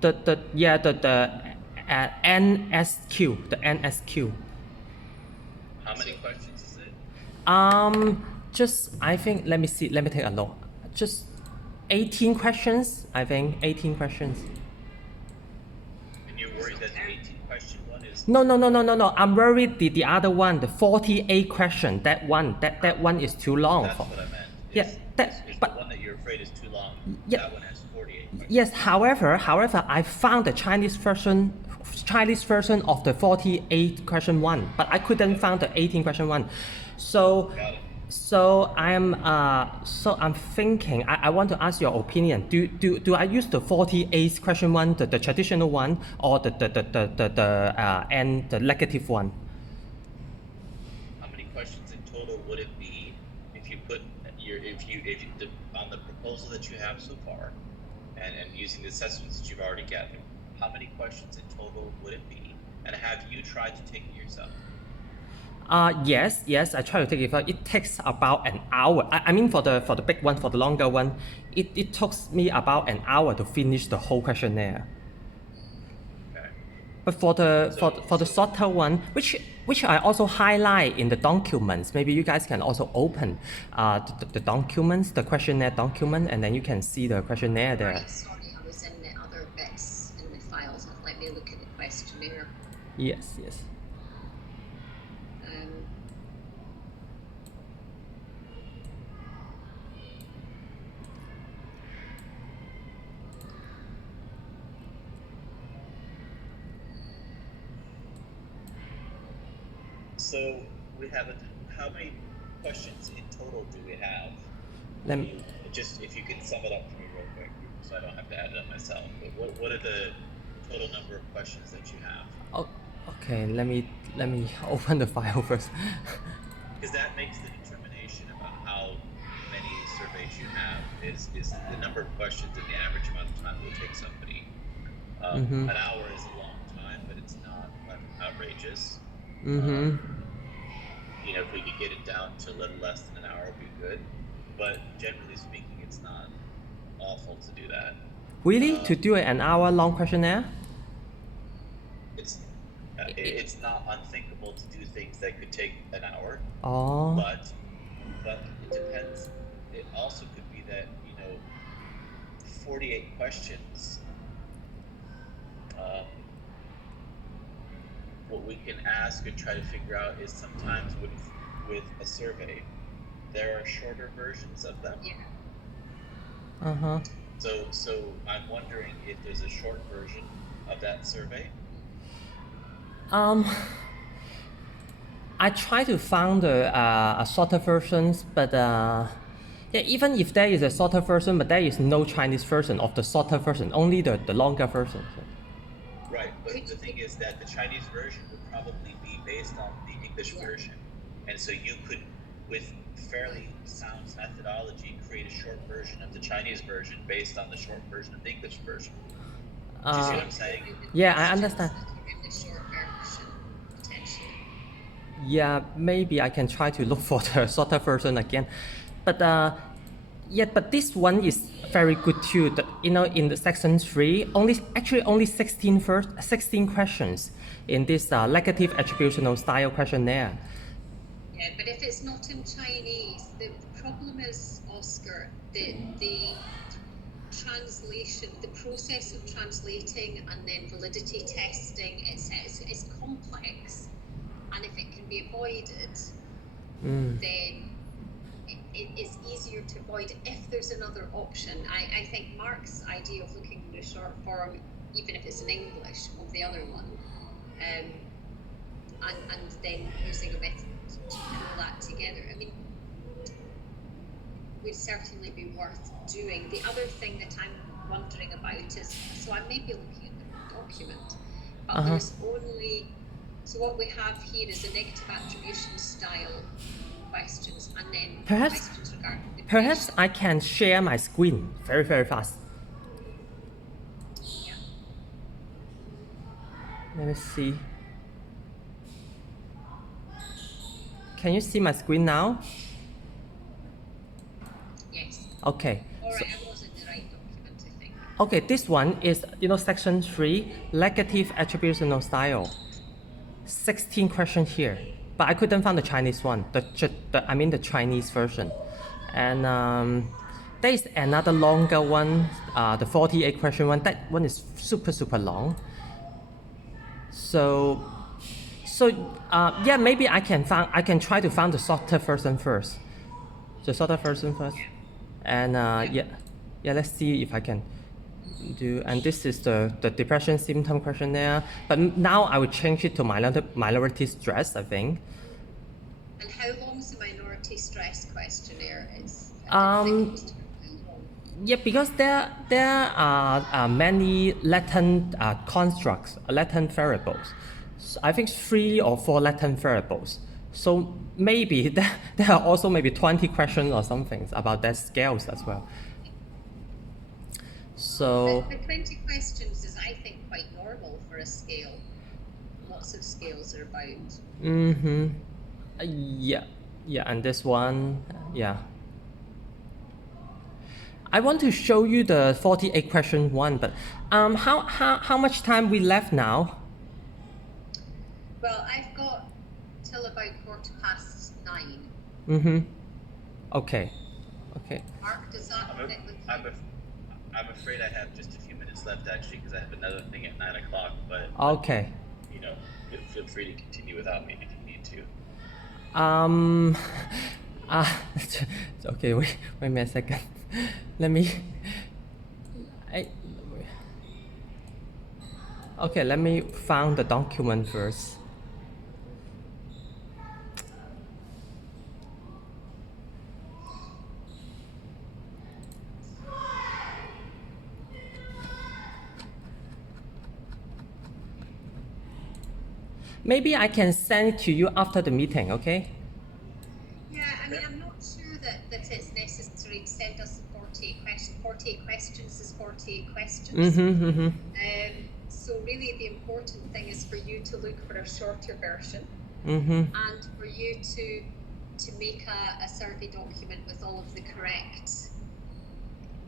The NSQ, the NSQ. How many questions is it? Just I think let me take a look. Just 18 questions. I think 18 questions. And you're worried that the 18 question one is... No. I'm worried the other one, the 48 question. That one is too long. That's what I meant. Yes, but the one that you're afraid is too long. Yeah. That one has 48 questions. Yes. However, I found the Chinese version of the 48 question one, but I couldn't find the 18 question one. So I'm thinking. I want to ask your opinion. Do I use the 48 question one, the traditional one, or the negative one? How many questions in total would it be if you put on the proposal that you have so far, and using the assessments that you've already gathered? How many questions in total would it be? And have you tried to take it yourself? Yes, I try to take it. But it takes about an hour. I mean, for the big one, for the longer one, it took me about an hour to finish the whole questionnaire. Okay. But for the shorter one, which I also highlight in the documents, maybe you guys can also open the documents, the questionnaire document, and then you can see the questionnaire there. Right, sorry, I was in the other bits in the files. Let me look at the questionnaire. Yes. So we have how many questions in total do we have? Let me, just if you could sum it up for me real quick, so I don't have to add it up myself. But what are the total number of questions that you have? oh, okay. Let me open the file first. Because that makes the determination about how many surveys you have is the number of questions and the average amount of time it will take somebody. An hour is a long time, but it's not outrageous. If we could get it down to a little less than an hour, it'd be good. But generally speaking, it's not awful to do that. Really? To do an hour-long questionnaire? It's not unthinkable to do things that could take an hour. Oh. But it depends. It also could be that 48 questions. What we can ask and try to figure out is sometimes with a survey, there are shorter versions of them. Yeah. So I'm wondering if there's a short version of that survey. I try to find a shorter versions, but even if there is a shorter version, but there is no Chinese version of the shorter version, only the longer version. Right, but the thing is that the Chinese version would probably be based on the English version, and so you could, with fairly sound methodology, create a short version of the Chinese version based on the short version of the English version. Do you see what I'm saying? Yeah, I understand. The short version, potentially. Yeah, maybe I can try to look for the shorter version again, but but this one is very good too. In the section 3, only 16 questions in this negative attributional style questionnaire. Yeah, but if it's not in Chinese, the problem is, Oscar, the translation, the process of translating and then validity testing, it's complex, and if it can be avoided, then it's easier to avoid if there's another option. I think Mark's idea of looking for the short form, even if it's in English, of the other one, and then using a method to pull that together, I mean, would certainly be worth doing. The other thing that I'm wondering about is, so I may be looking at the document, but there's only, so what we have here is a negative attribution style questions, and then questions regarding the Perhaps I can share my screen very, very fast. Yeah. Let me see. Can you see my screen now? Yes. Okay. Alright, I was in the right document, I think. Okay, this one is, section 3, negative attributional style. 16 questions here, but I couldn't find the Chinese one, the Chinese version. And there is another longer one, the 48 question one. That one is super, super long. So yeah, maybe I can try to find the shorter version first. And yeah, let's see if I can do. And this is the depression symptom questionnaire. But now I will change it to minority stress, I think. And how long is the minority stress questionnaire? Yeah, because there are many latent constructs, latent variables. So I think 3 or 4 latent variables. So maybe there are also maybe 20 questions or something about that scales as well. So the 20 questions is, I think, quite normal for a scale. Lots of scales are about. Yeah, yeah, and this one, yeah. I want to show you the 48 question one, but how much time we left now? Well, I've got till about 9:15. Mm-hmm. Okay. Okay. Mark, does that fit with you? I'm afraid I have just a few minutes left actually because I have another thing at 9 o'clock. But Okay. you know, feel free to continue without me if you need to. Um. Uh, okay. Wait a minute, a second. Let me. I, okay. Let me find the document first. Maybe I can send it to you after the meeting, okay? Yeah, I mean, I'm not sure that it's necessary to send us the 48 questions. 48 questions is 48 questions. Mm-hmm, mm-hmm. So really the important thing is for you to look for a shorter version, Mm-hmm. and for you to make a survey document with all of the correct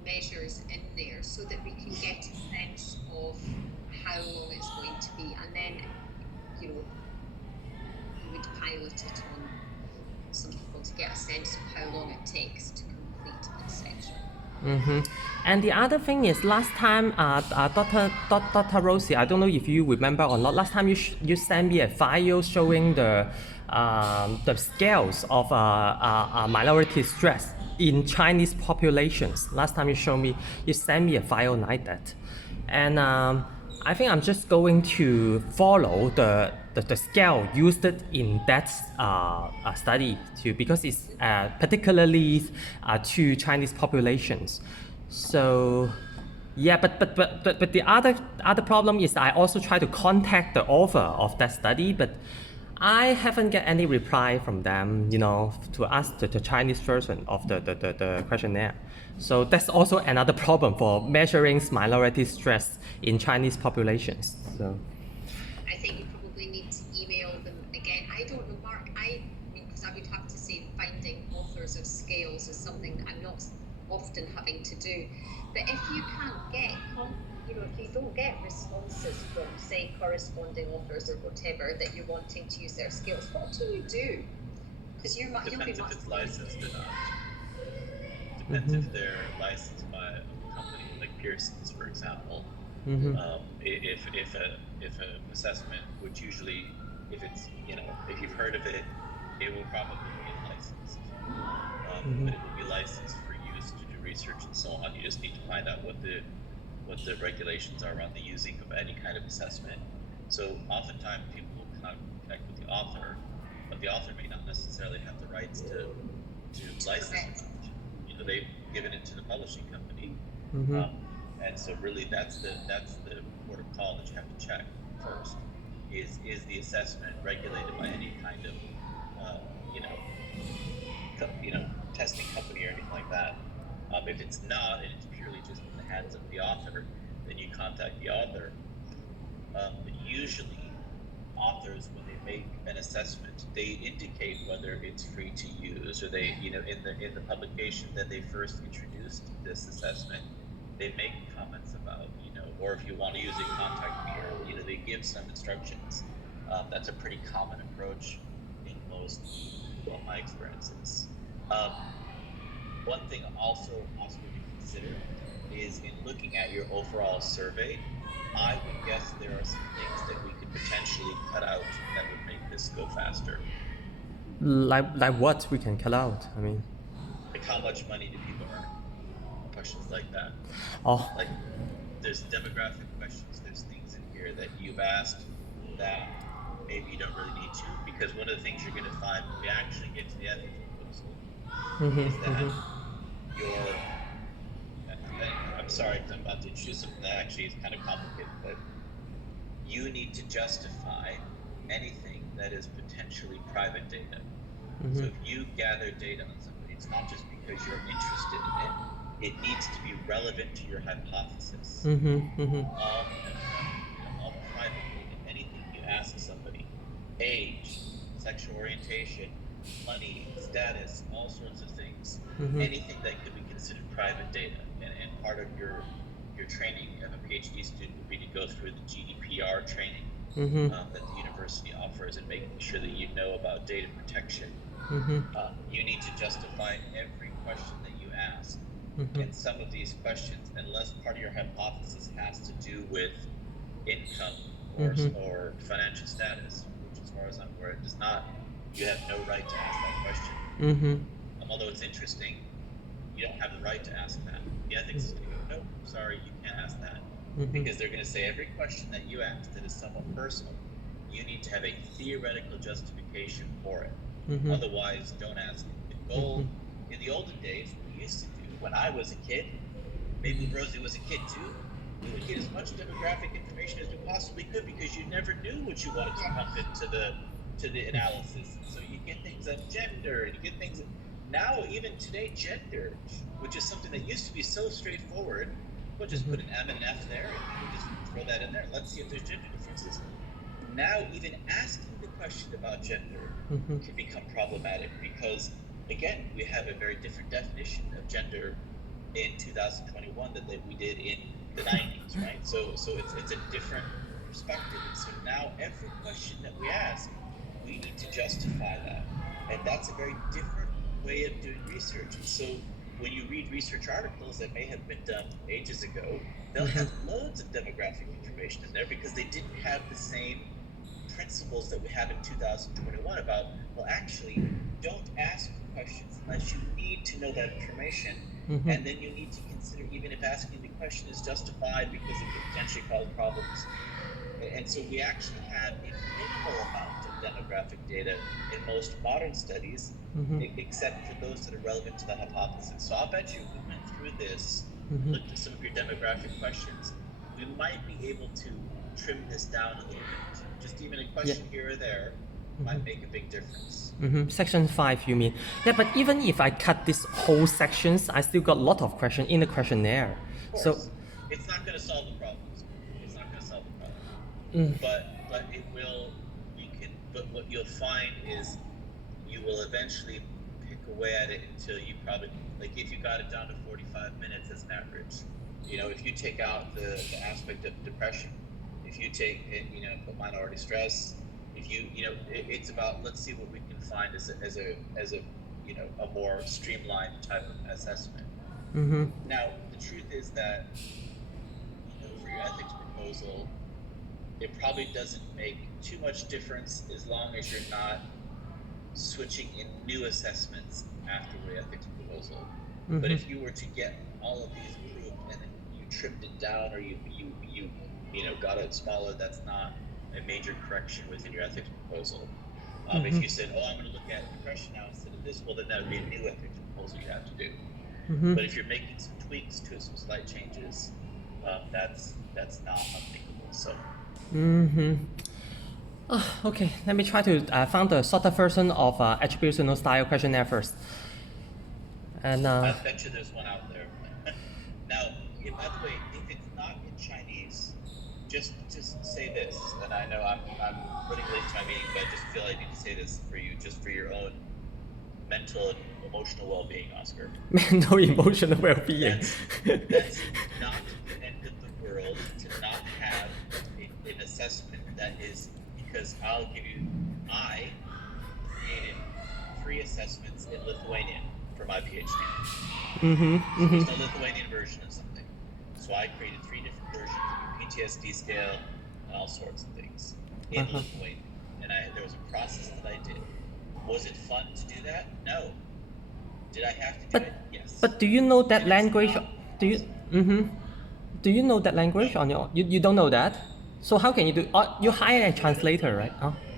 measures in there so that we can get a sense of how long it's going to be, and then you would pilot it on some people to get a sense of how long it takes to complete, etc. Mm-hmm. And the other thing is, last time, Dr. Rosie, I don't know if you remember or not. Last time you sent me a file showing the scales of minority stress in Chinese populations. Last time you sent me a file like that, and I think I'm just going to follow the scale used in that study too, because it's particularly to Chinese populations. So yeah, but the other problem is I also try to contact the author of that study, but I haven't get any reply from them, to ask the Chinese version of the questionnaire. So that's also another problem for measuring minority stress in Chinese populations. So I think you probably need to email them again. I don't know, Mark. I mean, because I would have to say finding authors of scales is something that I'm not often having to do. But if you can't get, if you don't get responses from, say, corresponding authors or whatever that you're wanting to use their scales, what do you do? Because you'll be Depends much if it's more. licensed or not. Depends if they're licensed by a company like Pearson's, for example. If an assessment, which usually, if it's if you've heard of it, it will probably be licensed. But it will be licensed for use to do research and so on. You just need to find out what the regulations are around the using of any kind of assessment. So oftentimes people will connect with the author, but the author may not necessarily have the rights to license it. They've given it to the publishing company, and so really that's the port of call that you have to check first. Is the assessment regulated by any kind of testing company or anything like that? If it's not, and it's purely just in the hands of the author, then you contact the author. But usually, authors, when they make an assessment, they indicate whether it's free to use, or they, in the publication that they first introduced this assessment, they make comments about, or if you want to use it, contact me, or they give some instructions. That's a pretty common approach in most of my experiences. One thing also to consider is, in looking at your overall survey, I would guess there are some things that we could potentially cut out that would make this go faster. Like what we can cut out? I mean, like how much money do people earn? Questions like that. Oh. Like there's demographic questions. There's things in here that you've asked that maybe you don't really need to, because one of the things you're going to find when we actually get to the ethics proposal is that I'm sorry, because I'm about to introduce something that actually is kind of complicated, but you need to justify anything that is potentially private data. So if you gather data on somebody, it's not just because you're interested in it. It needs to be relevant to your hypothesis. All private data, anything you ask somebody, age, sexual orientation, money, status, all sorts of things, anything that could be considered private data. And part of your training of a PhD student would be to go through the GDPR training that the university offers, and making sure that you know about data protection. You need to justify every question that you ask. And some of these questions, unless part of your hypothesis has to do with income or financial status, which as far as I'm aware it does not, you have no right to ask that question. Although it's interesting, you don't have the right to ask that. The ethics is going to go, nope, sorry, you can't ask that. Because they're going to say every question that you ask that is somewhat personal, you need to have a theoretical justification for it. Otherwise, don't ask it. The goal, in the olden days, what we used to do, when I was a kid, maybe Rosie was a kid too, we would get as much demographic information as we possibly could, because you never knew what you wanted to pump into the analysis. So you get things on gender, and you get things. Now, even today, gender, which is something that used to be so straightforward, we'll just put an M and F there, and we'll just throw that in there, and let's see if there's gender differences. Now, even asking the question about gender can become problematic, because, again, we have a very different definition of gender in 2021 than we did in the 90s, right? So it's a different perspective. And so now every question that we ask, we need to justify that. And that's a very different way of doing research. And so when you read research articles that may have been done ages ago, they'll have loads of demographic information in there, because they didn't have the same principles that we have in 2021 about, well, actually, don't ask questions unless you need to know that information. And then you need to consider, even if asking the question is justified because it could potentially cause problems. And so we actually have a minimal amount of demographic data in most modern studies, except for those that are relevant to the hypothesis. So I'll bet you if we went through this, looked at some of your demographic questions, we might be able to trim this down a little bit. Just even a question here or there might make a big difference. Section 5, you mean? Yeah, but even if I cut this whole sections, I still got a lot of questions in the questionnaire. So it's not going to solve the problems. It's not going to solve the problem. But it will. But what you'll find is you will eventually pick away at it until you probably, like, if you got it down to 45 minutes as an average. You know, if you take out the aspect of depression, if you take it, put minority stress. If it's about, let's see what we can find as a a more streamlined type of assessment. Now, the truth is that for your ethics proposal, it probably doesn't make too much difference as long as you're not switching in new assessments after the ethics proposal. But if you were to get all of these approved and then you trimmed it down, or you got it smaller, that's not a major correction within your ethics proposal. If you said, I'm going to look at depression now instead of this, well, then that would be a new ethics proposal you have to do. But if you're making some tweaks to it, some slight changes, that's not unthinkable. So. Okay, let me try to find the shorter version of attributional style questionnaire first. And I bet you there's one out there. Now, by the way, if it's not in Chinese, just say this, and I know I'm running late to my meeting, but I just feel I need to say this for you, just for your own mental and emotional well-being, Oscar. Mental emotional well-being. That's not the end of the world to not have an assessment that is, because I created 3 assessments in Lithuanian for my PhD. So there's no Lithuanian version of something. So I created 3 different versions of the PTSD scale and all sorts of things in Lithuanian. And there was a process that I did. Was it fun to do that? No. Did I have to do it? Yes. But do you know that language? Do you know that language on your? You don't know that? So how can you do? You hire a translator, right?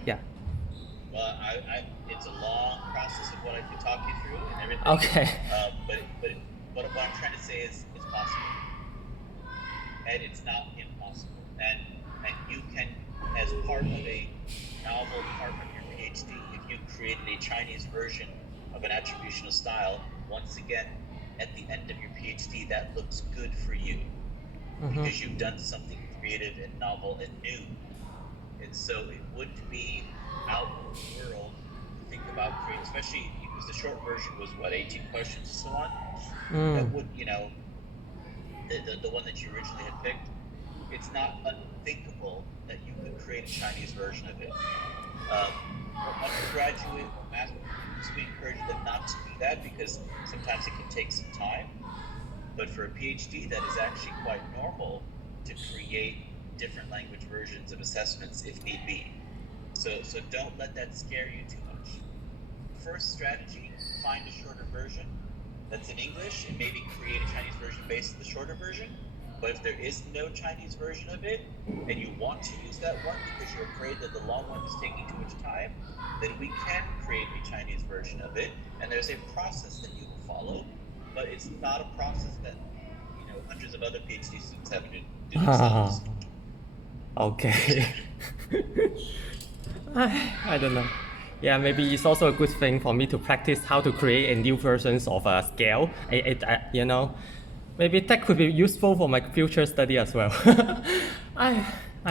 Yeah. Well, it's a long process of what I can talk you through and everything. Okay. But what I'm trying to say is it's possible, and it's not impossible. And you can, as part of a novel part of your PhD, if you created a Chinese version of an attributional style, once again, at the end of your PhD, that looks good for you because you've done something creative and novel and new. And so it wouldn't be out of the world especially because the short version was 18 questions and so on. That Mm. would, the one that you originally had picked, it's not unthinkable that you could create a Chinese version of it. For undergraduate or master's students, we encourage them not to do that because sometimes it can take some time. But for a PhD, that is actually quite normal to create different language versions of assessments if need be. So don't let that scare you too much. First strategy, find a shorter version that's in English and maybe create a Chinese version based on the shorter version. But if there is no Chinese version of it and you want to use that one because you're afraid that the long one is taking too much time, then we can create a Chinese version of it. And there's a process that you will follow, but it's not a process that hundreds of other PhD students have to do themselves. Okay. I don't know. Yeah, maybe it's also a good thing for me to practice how to create a new versions of a scale. Maybe that could be useful for my future study as well. I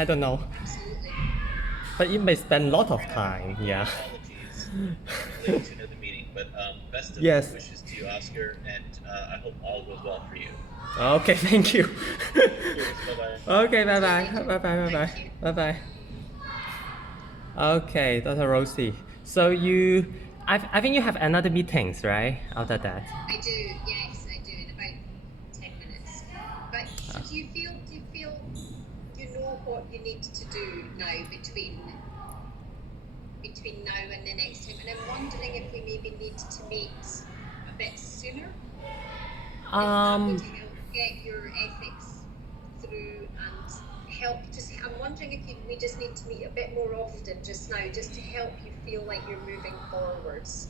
don't know, Absolutely. but it may spend a lot of time. Yeah. Apologies. I'm late to another meeting, but best of Yes. wishes to you, Oscar, and I hope all goes well for you. Okay, thank you. Cheers. Bye-bye. Okay, bye bye. Thank you. Bye bye, bye bye. Thank you. Bye bye. Okay, Dr. Rosie. So I think you have another meetings, right? After that. I do, yes, I do, in about 10 minutes. But do you feel you know what you need to do now between now and the next time? And I'm wondering if we maybe need to meet a bit sooner. If that would help get your ethics through and help. I'm wondering if we just need to meet a bit more often just now, just to help you feel like you're moving forwards.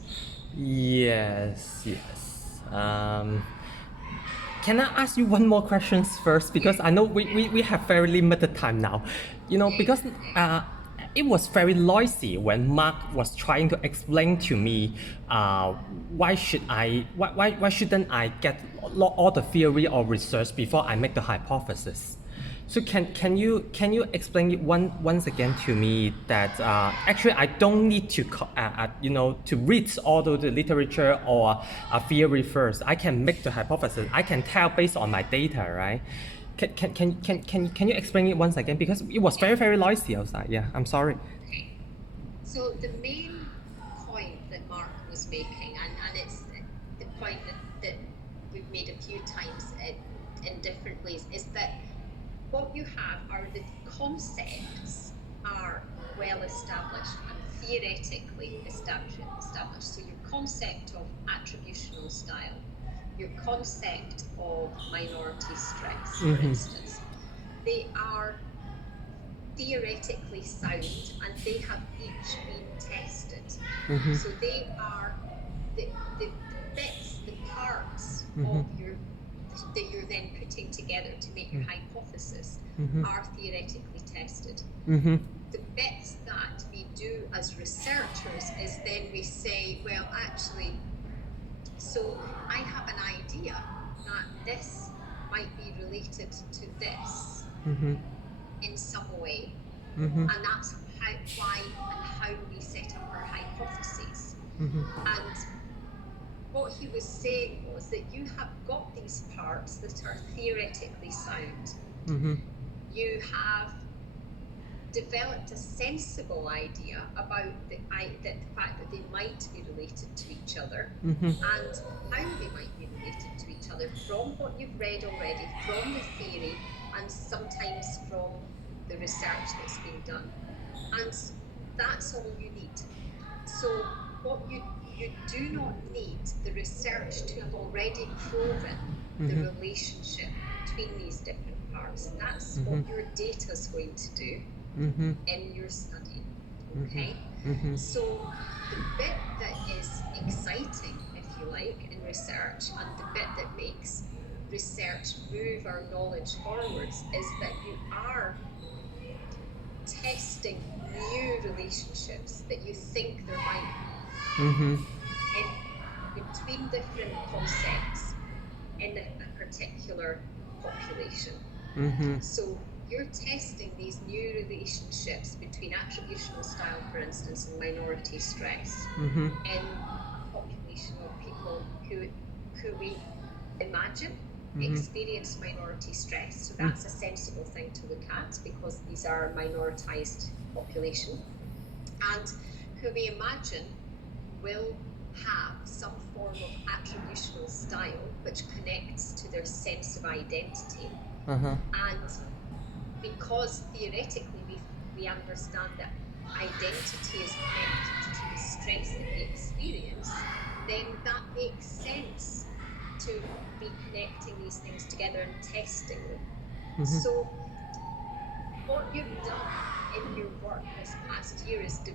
Yes, yes. Can I ask you one more question first? Because I know we have very limited time now. Because it was very noisy when Mark was trying to explain to me why shouldn't I get all the theory or research before I make the hypothesis. So can you explain it once again to me that actually I don't need to to read all the literature or a theory first. I can make the hypothesis. I can tell based on my data, right? Can you explain it once again, because it was very noisy outside. Yeah, I'm sorry. Okay. So the main point that Mark was making, and it's the point that we've made a few times in different ways, is that what you have are the concepts are well established and theoretically established. So your concept of attributional style, your concept of minority stress, for instance, they are theoretically sound and they have each been tested. So they are the bits, the parts of that you're then putting together to make your hypothesis are theoretically tested. The bits that we do as researchers is then we say, well, actually, so I have an idea that this might be related to this in some way, and that's why and how we set up our hypotheses. And what he was saying was that you have got these parts that are theoretically sound. You have developed a sensible idea about the fact that they might be related to each other and how they might be related to each other from what you've read already, from the theory, and sometimes from the research that's been done. And that's all you need. So what you do not need the research to have already proven the relationship between these different parts. That's what your data is going to do in your study. Okay? So the bit that is exciting, if you like, in research, and the bit that makes research move our knowledge forwards, is that you are testing new relationships that you think there might be in between different concepts in a particular population. So you're testing these new relationships between attributional style, for instance, and minority stress in a population of people who we imagine experience minority stress. So that's a sensible thing to look at, because these are a minoritized population, and who we imagine will have some form of attributional style which connects to their sense of identity. And because theoretically we understand that identity is connected to the stress that we experience, then that makes sense to be connecting these things together and testing them. So what you've done in your work this past year is to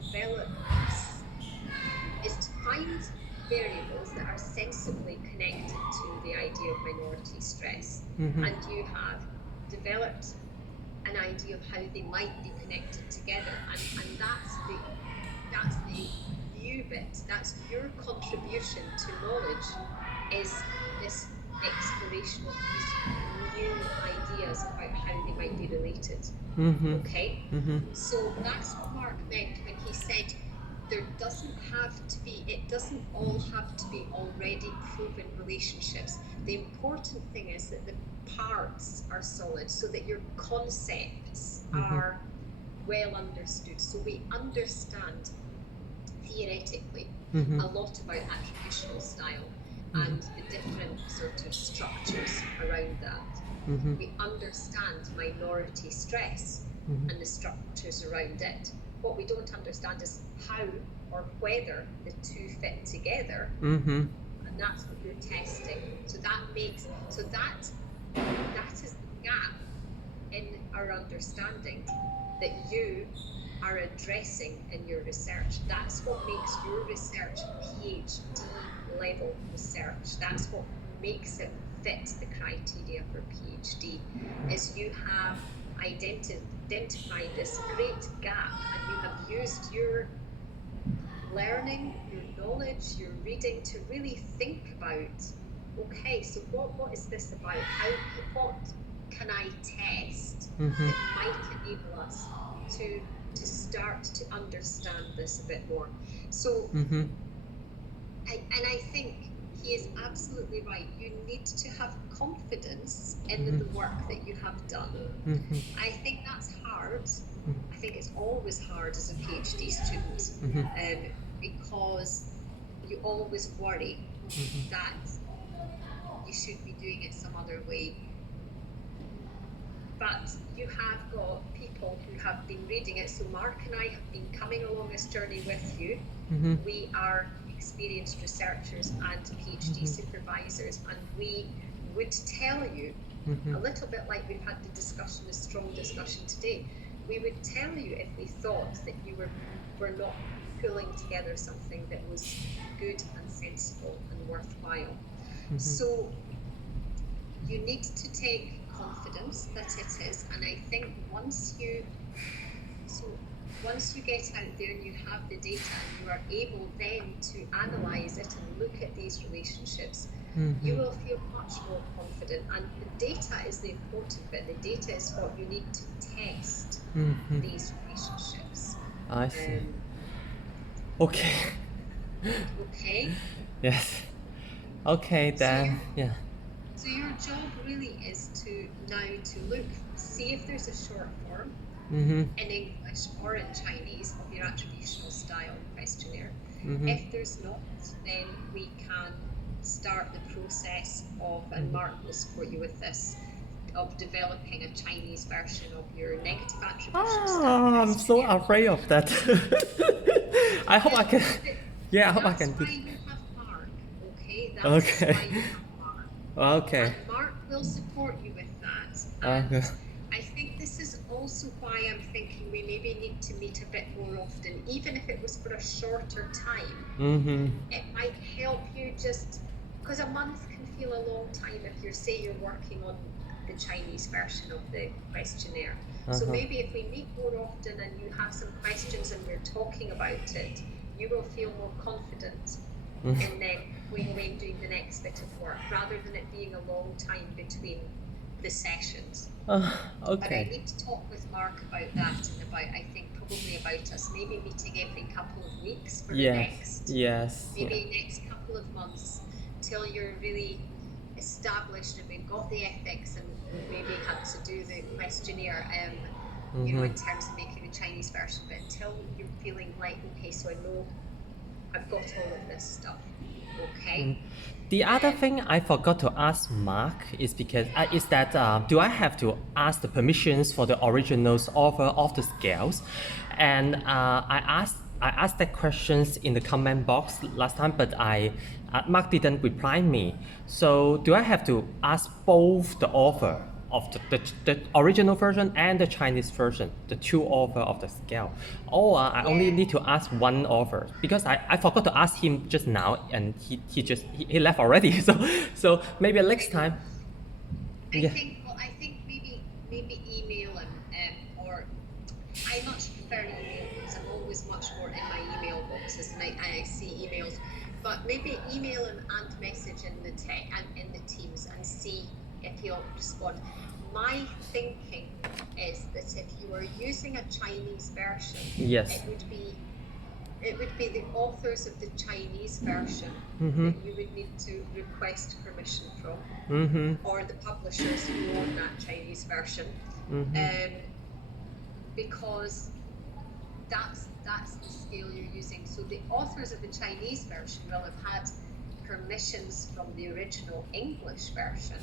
find variables that are sensibly connected to the idea of minority stress, and you have developed an idea of how they might be connected together, and that's the new bit. That's your contribution to knowledge, is this exploration of these new ideas about how they might be related. Okay? So that's what Mark meant when he said it doesn't all have to be already proven relationships. The important thing is that the parts are solid, so that your concepts are well understood. So we understand theoretically a lot about attributional style and the different sort of structures around that. We understand minority stress and the structures around it. What we don't understand is how or whether the two fit together, and that's what you're testing. So that is the gap in our understanding that you are addressing in your research. That's what makes your research PhD level research. That's what makes it fit the criteria for PhD, is you have identified this great gap, and you have used your learning, your knowledge, your reading to really think about, okay, so what is this about? What can I test that might enable us to start to understand this a bit more? So, and I think he is absolutely right. You need to have confidence in the work that you have done. I think that's hard. I think it's always hard as a PhD student, because you always worry that you should be doing it some other way. But you have got people who have been reading it. So Mark and I have been coming along this journey with you. We are experienced researchers and PhD supervisors, and we would tell you, a little bit like we've had the strong discussion today, we would tell you if we thought that you were not pulling together something that was good and sensible and worthwhile. So you need to take confidence that it is, and I think once you get out there and you have the data and you are able then to analyze it and look at these relationships, you will feel much more confident. And the data is the important bit. The data is what you need to test these relationships. I see. Okay. Okay. Yes. Okay, then. So your job really is to look, see if there's a short form in English or in Chinese of your attributional style questionnaire. If there's not, then we can start the process of, and Mark will support you with this, of developing a Chinese version of your negative attribution style. I'm so afraid of that. I hope I can. Yeah, I hope I can. That's why you have Mark, okay? That's why you have Mark. Okay. And Mark will support you with that. And Okay. I think this is also why I'm thinking we maybe need to meet a bit more often, even if it was for a shorter time. It might help you, just because a month can feel a long time if you're working on the Chinese version of the questionnaire. So maybe if we meet more often and you have some questions and we're talking about it, you will feel more confident in then going away and doing the next bit of work, rather than it being a long time between the sessions. But I Okay. need to talk with Mark about that and about, I think, probably about us maybe meeting every couple of weeks for the next, Yes. maybe next couple of months till you're really established and we've got the ethics and maybe had to do the questionnaire, you know, in terms of making the Chinese version. But until you're feeling like, okay, so I know I've got all of this stuff, okay? The other thing I forgot to ask Mark is because is that do I have to ask the permissions for the originals offer of the scales? And I asked that questions in the comment box last time, but Mark didn't reply me. So do I have to ask both the author of the original version and the Chinese version, the two author of the scale? Or I only need to ask one author? Because I forgot to ask him just now and he left already. So maybe next time. I think maybe email him, or I much prefer email because I'm always much more in my email boxes and I see emails. But maybe email him and message in the tech and in the Teams and see if he'll respond. My thinking is that if you are using a Chinese version, Yes. it would be the authors of the Chinese version that you would need to request permission from, or the publishers who own that Chinese version, because that's the scale you're using. So the authors of the Chinese version will have had permissions from the original English version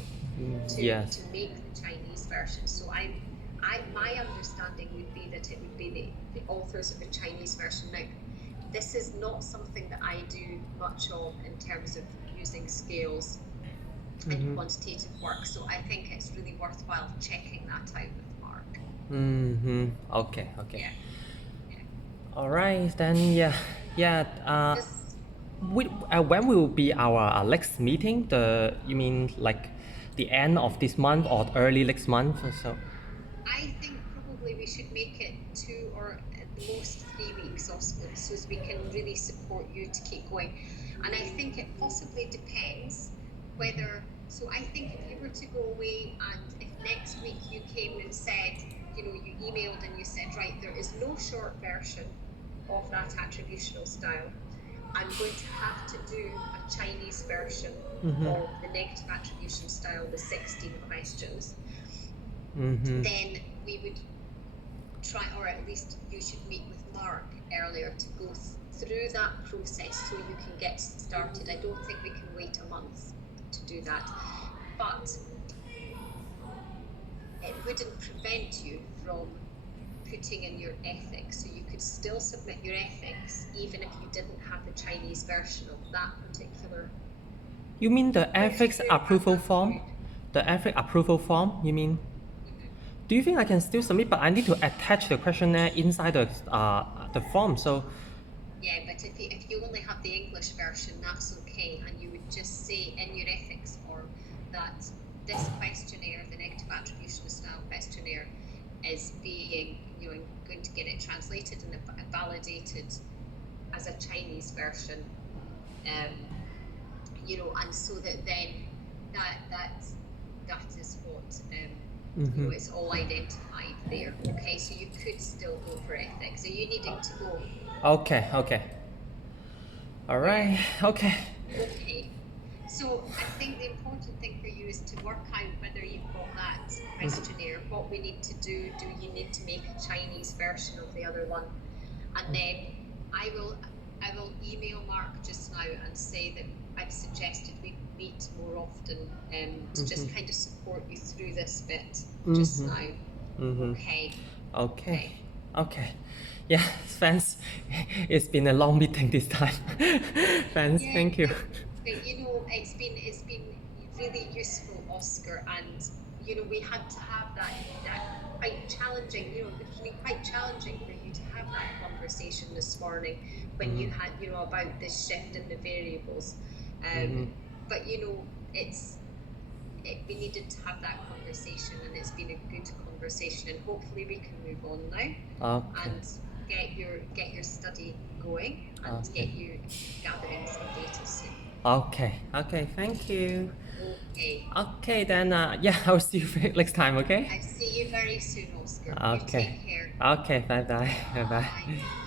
to make the Chinese version. So my understanding would be that it would be the authors of the Chinese version. Now, this is not something that I do much of in terms of using scales and quantitative work. So I think it's really worthwhile checking that out with Mark. Okay. Yeah. All right, then when will be our next meeting? You mean like the end of this month or early next month or so? I think probably we should make it 2 or at the most 3 weeks, Oscar, so as we can really support you to keep going. And I think it possibly depends whether. So I think if you were to go away and if next week you came and said, you know, you emailed and you said, right, there is no short version of that attributional style. I'm going to have to do a Chinese version of the negative attribution style, the 16 questions. Then we would try, or at least you should meet with Mark earlier to go through that process so you can get started. I don't think we can wait a month to do that, but it wouldn't prevent you from putting in your ethics, so you could still submit your ethics even if you didn't have the Chinese version of that particular. You mean the ethics approval form? The ethics approval form, you mean? Do you think I can still submit, but I need to attach the questionnaire inside the form? So. Yeah, but if you only have the English version, that's okay, and you would just say in your ethics form that this questionnaire, the negative attribution style questionnaire, is being, you know, going to get it translated and validated as a Chinese version, you know, and so that then that is what you know, it's all identified there. Okay, so you could still go for ethics. Are you needing to go? Okay. All right. Okay. So I think the important thing for you is to work out whether you've got that questionnaire, what we need to do. Do you need to make a Chinese version of the other one? And then I will email Mark just now and say that I've suggested we meet more often to just kind of support you through this bit just now. Okay. Yeah, thanks. It's been a long meeting this time. Thanks, Yeah, thank you. But you know, it's been really useful, Oscar, and you know, we had to have that quite challenging. You know, it's been quite challenging for you to have that conversation this morning when you had, you know, about this shift in the variables. But you know, we needed to have that conversation, and it's been a good conversation, and hopefully we can move on now and get your study going and get you gathering some data soon. Okay, thank you. Okay. Okay, then yeah, I'll see you next time. Okay. I see you very soon, Oscar. You Okay. take care. Okay. Bye bye. Bye bye. Bye.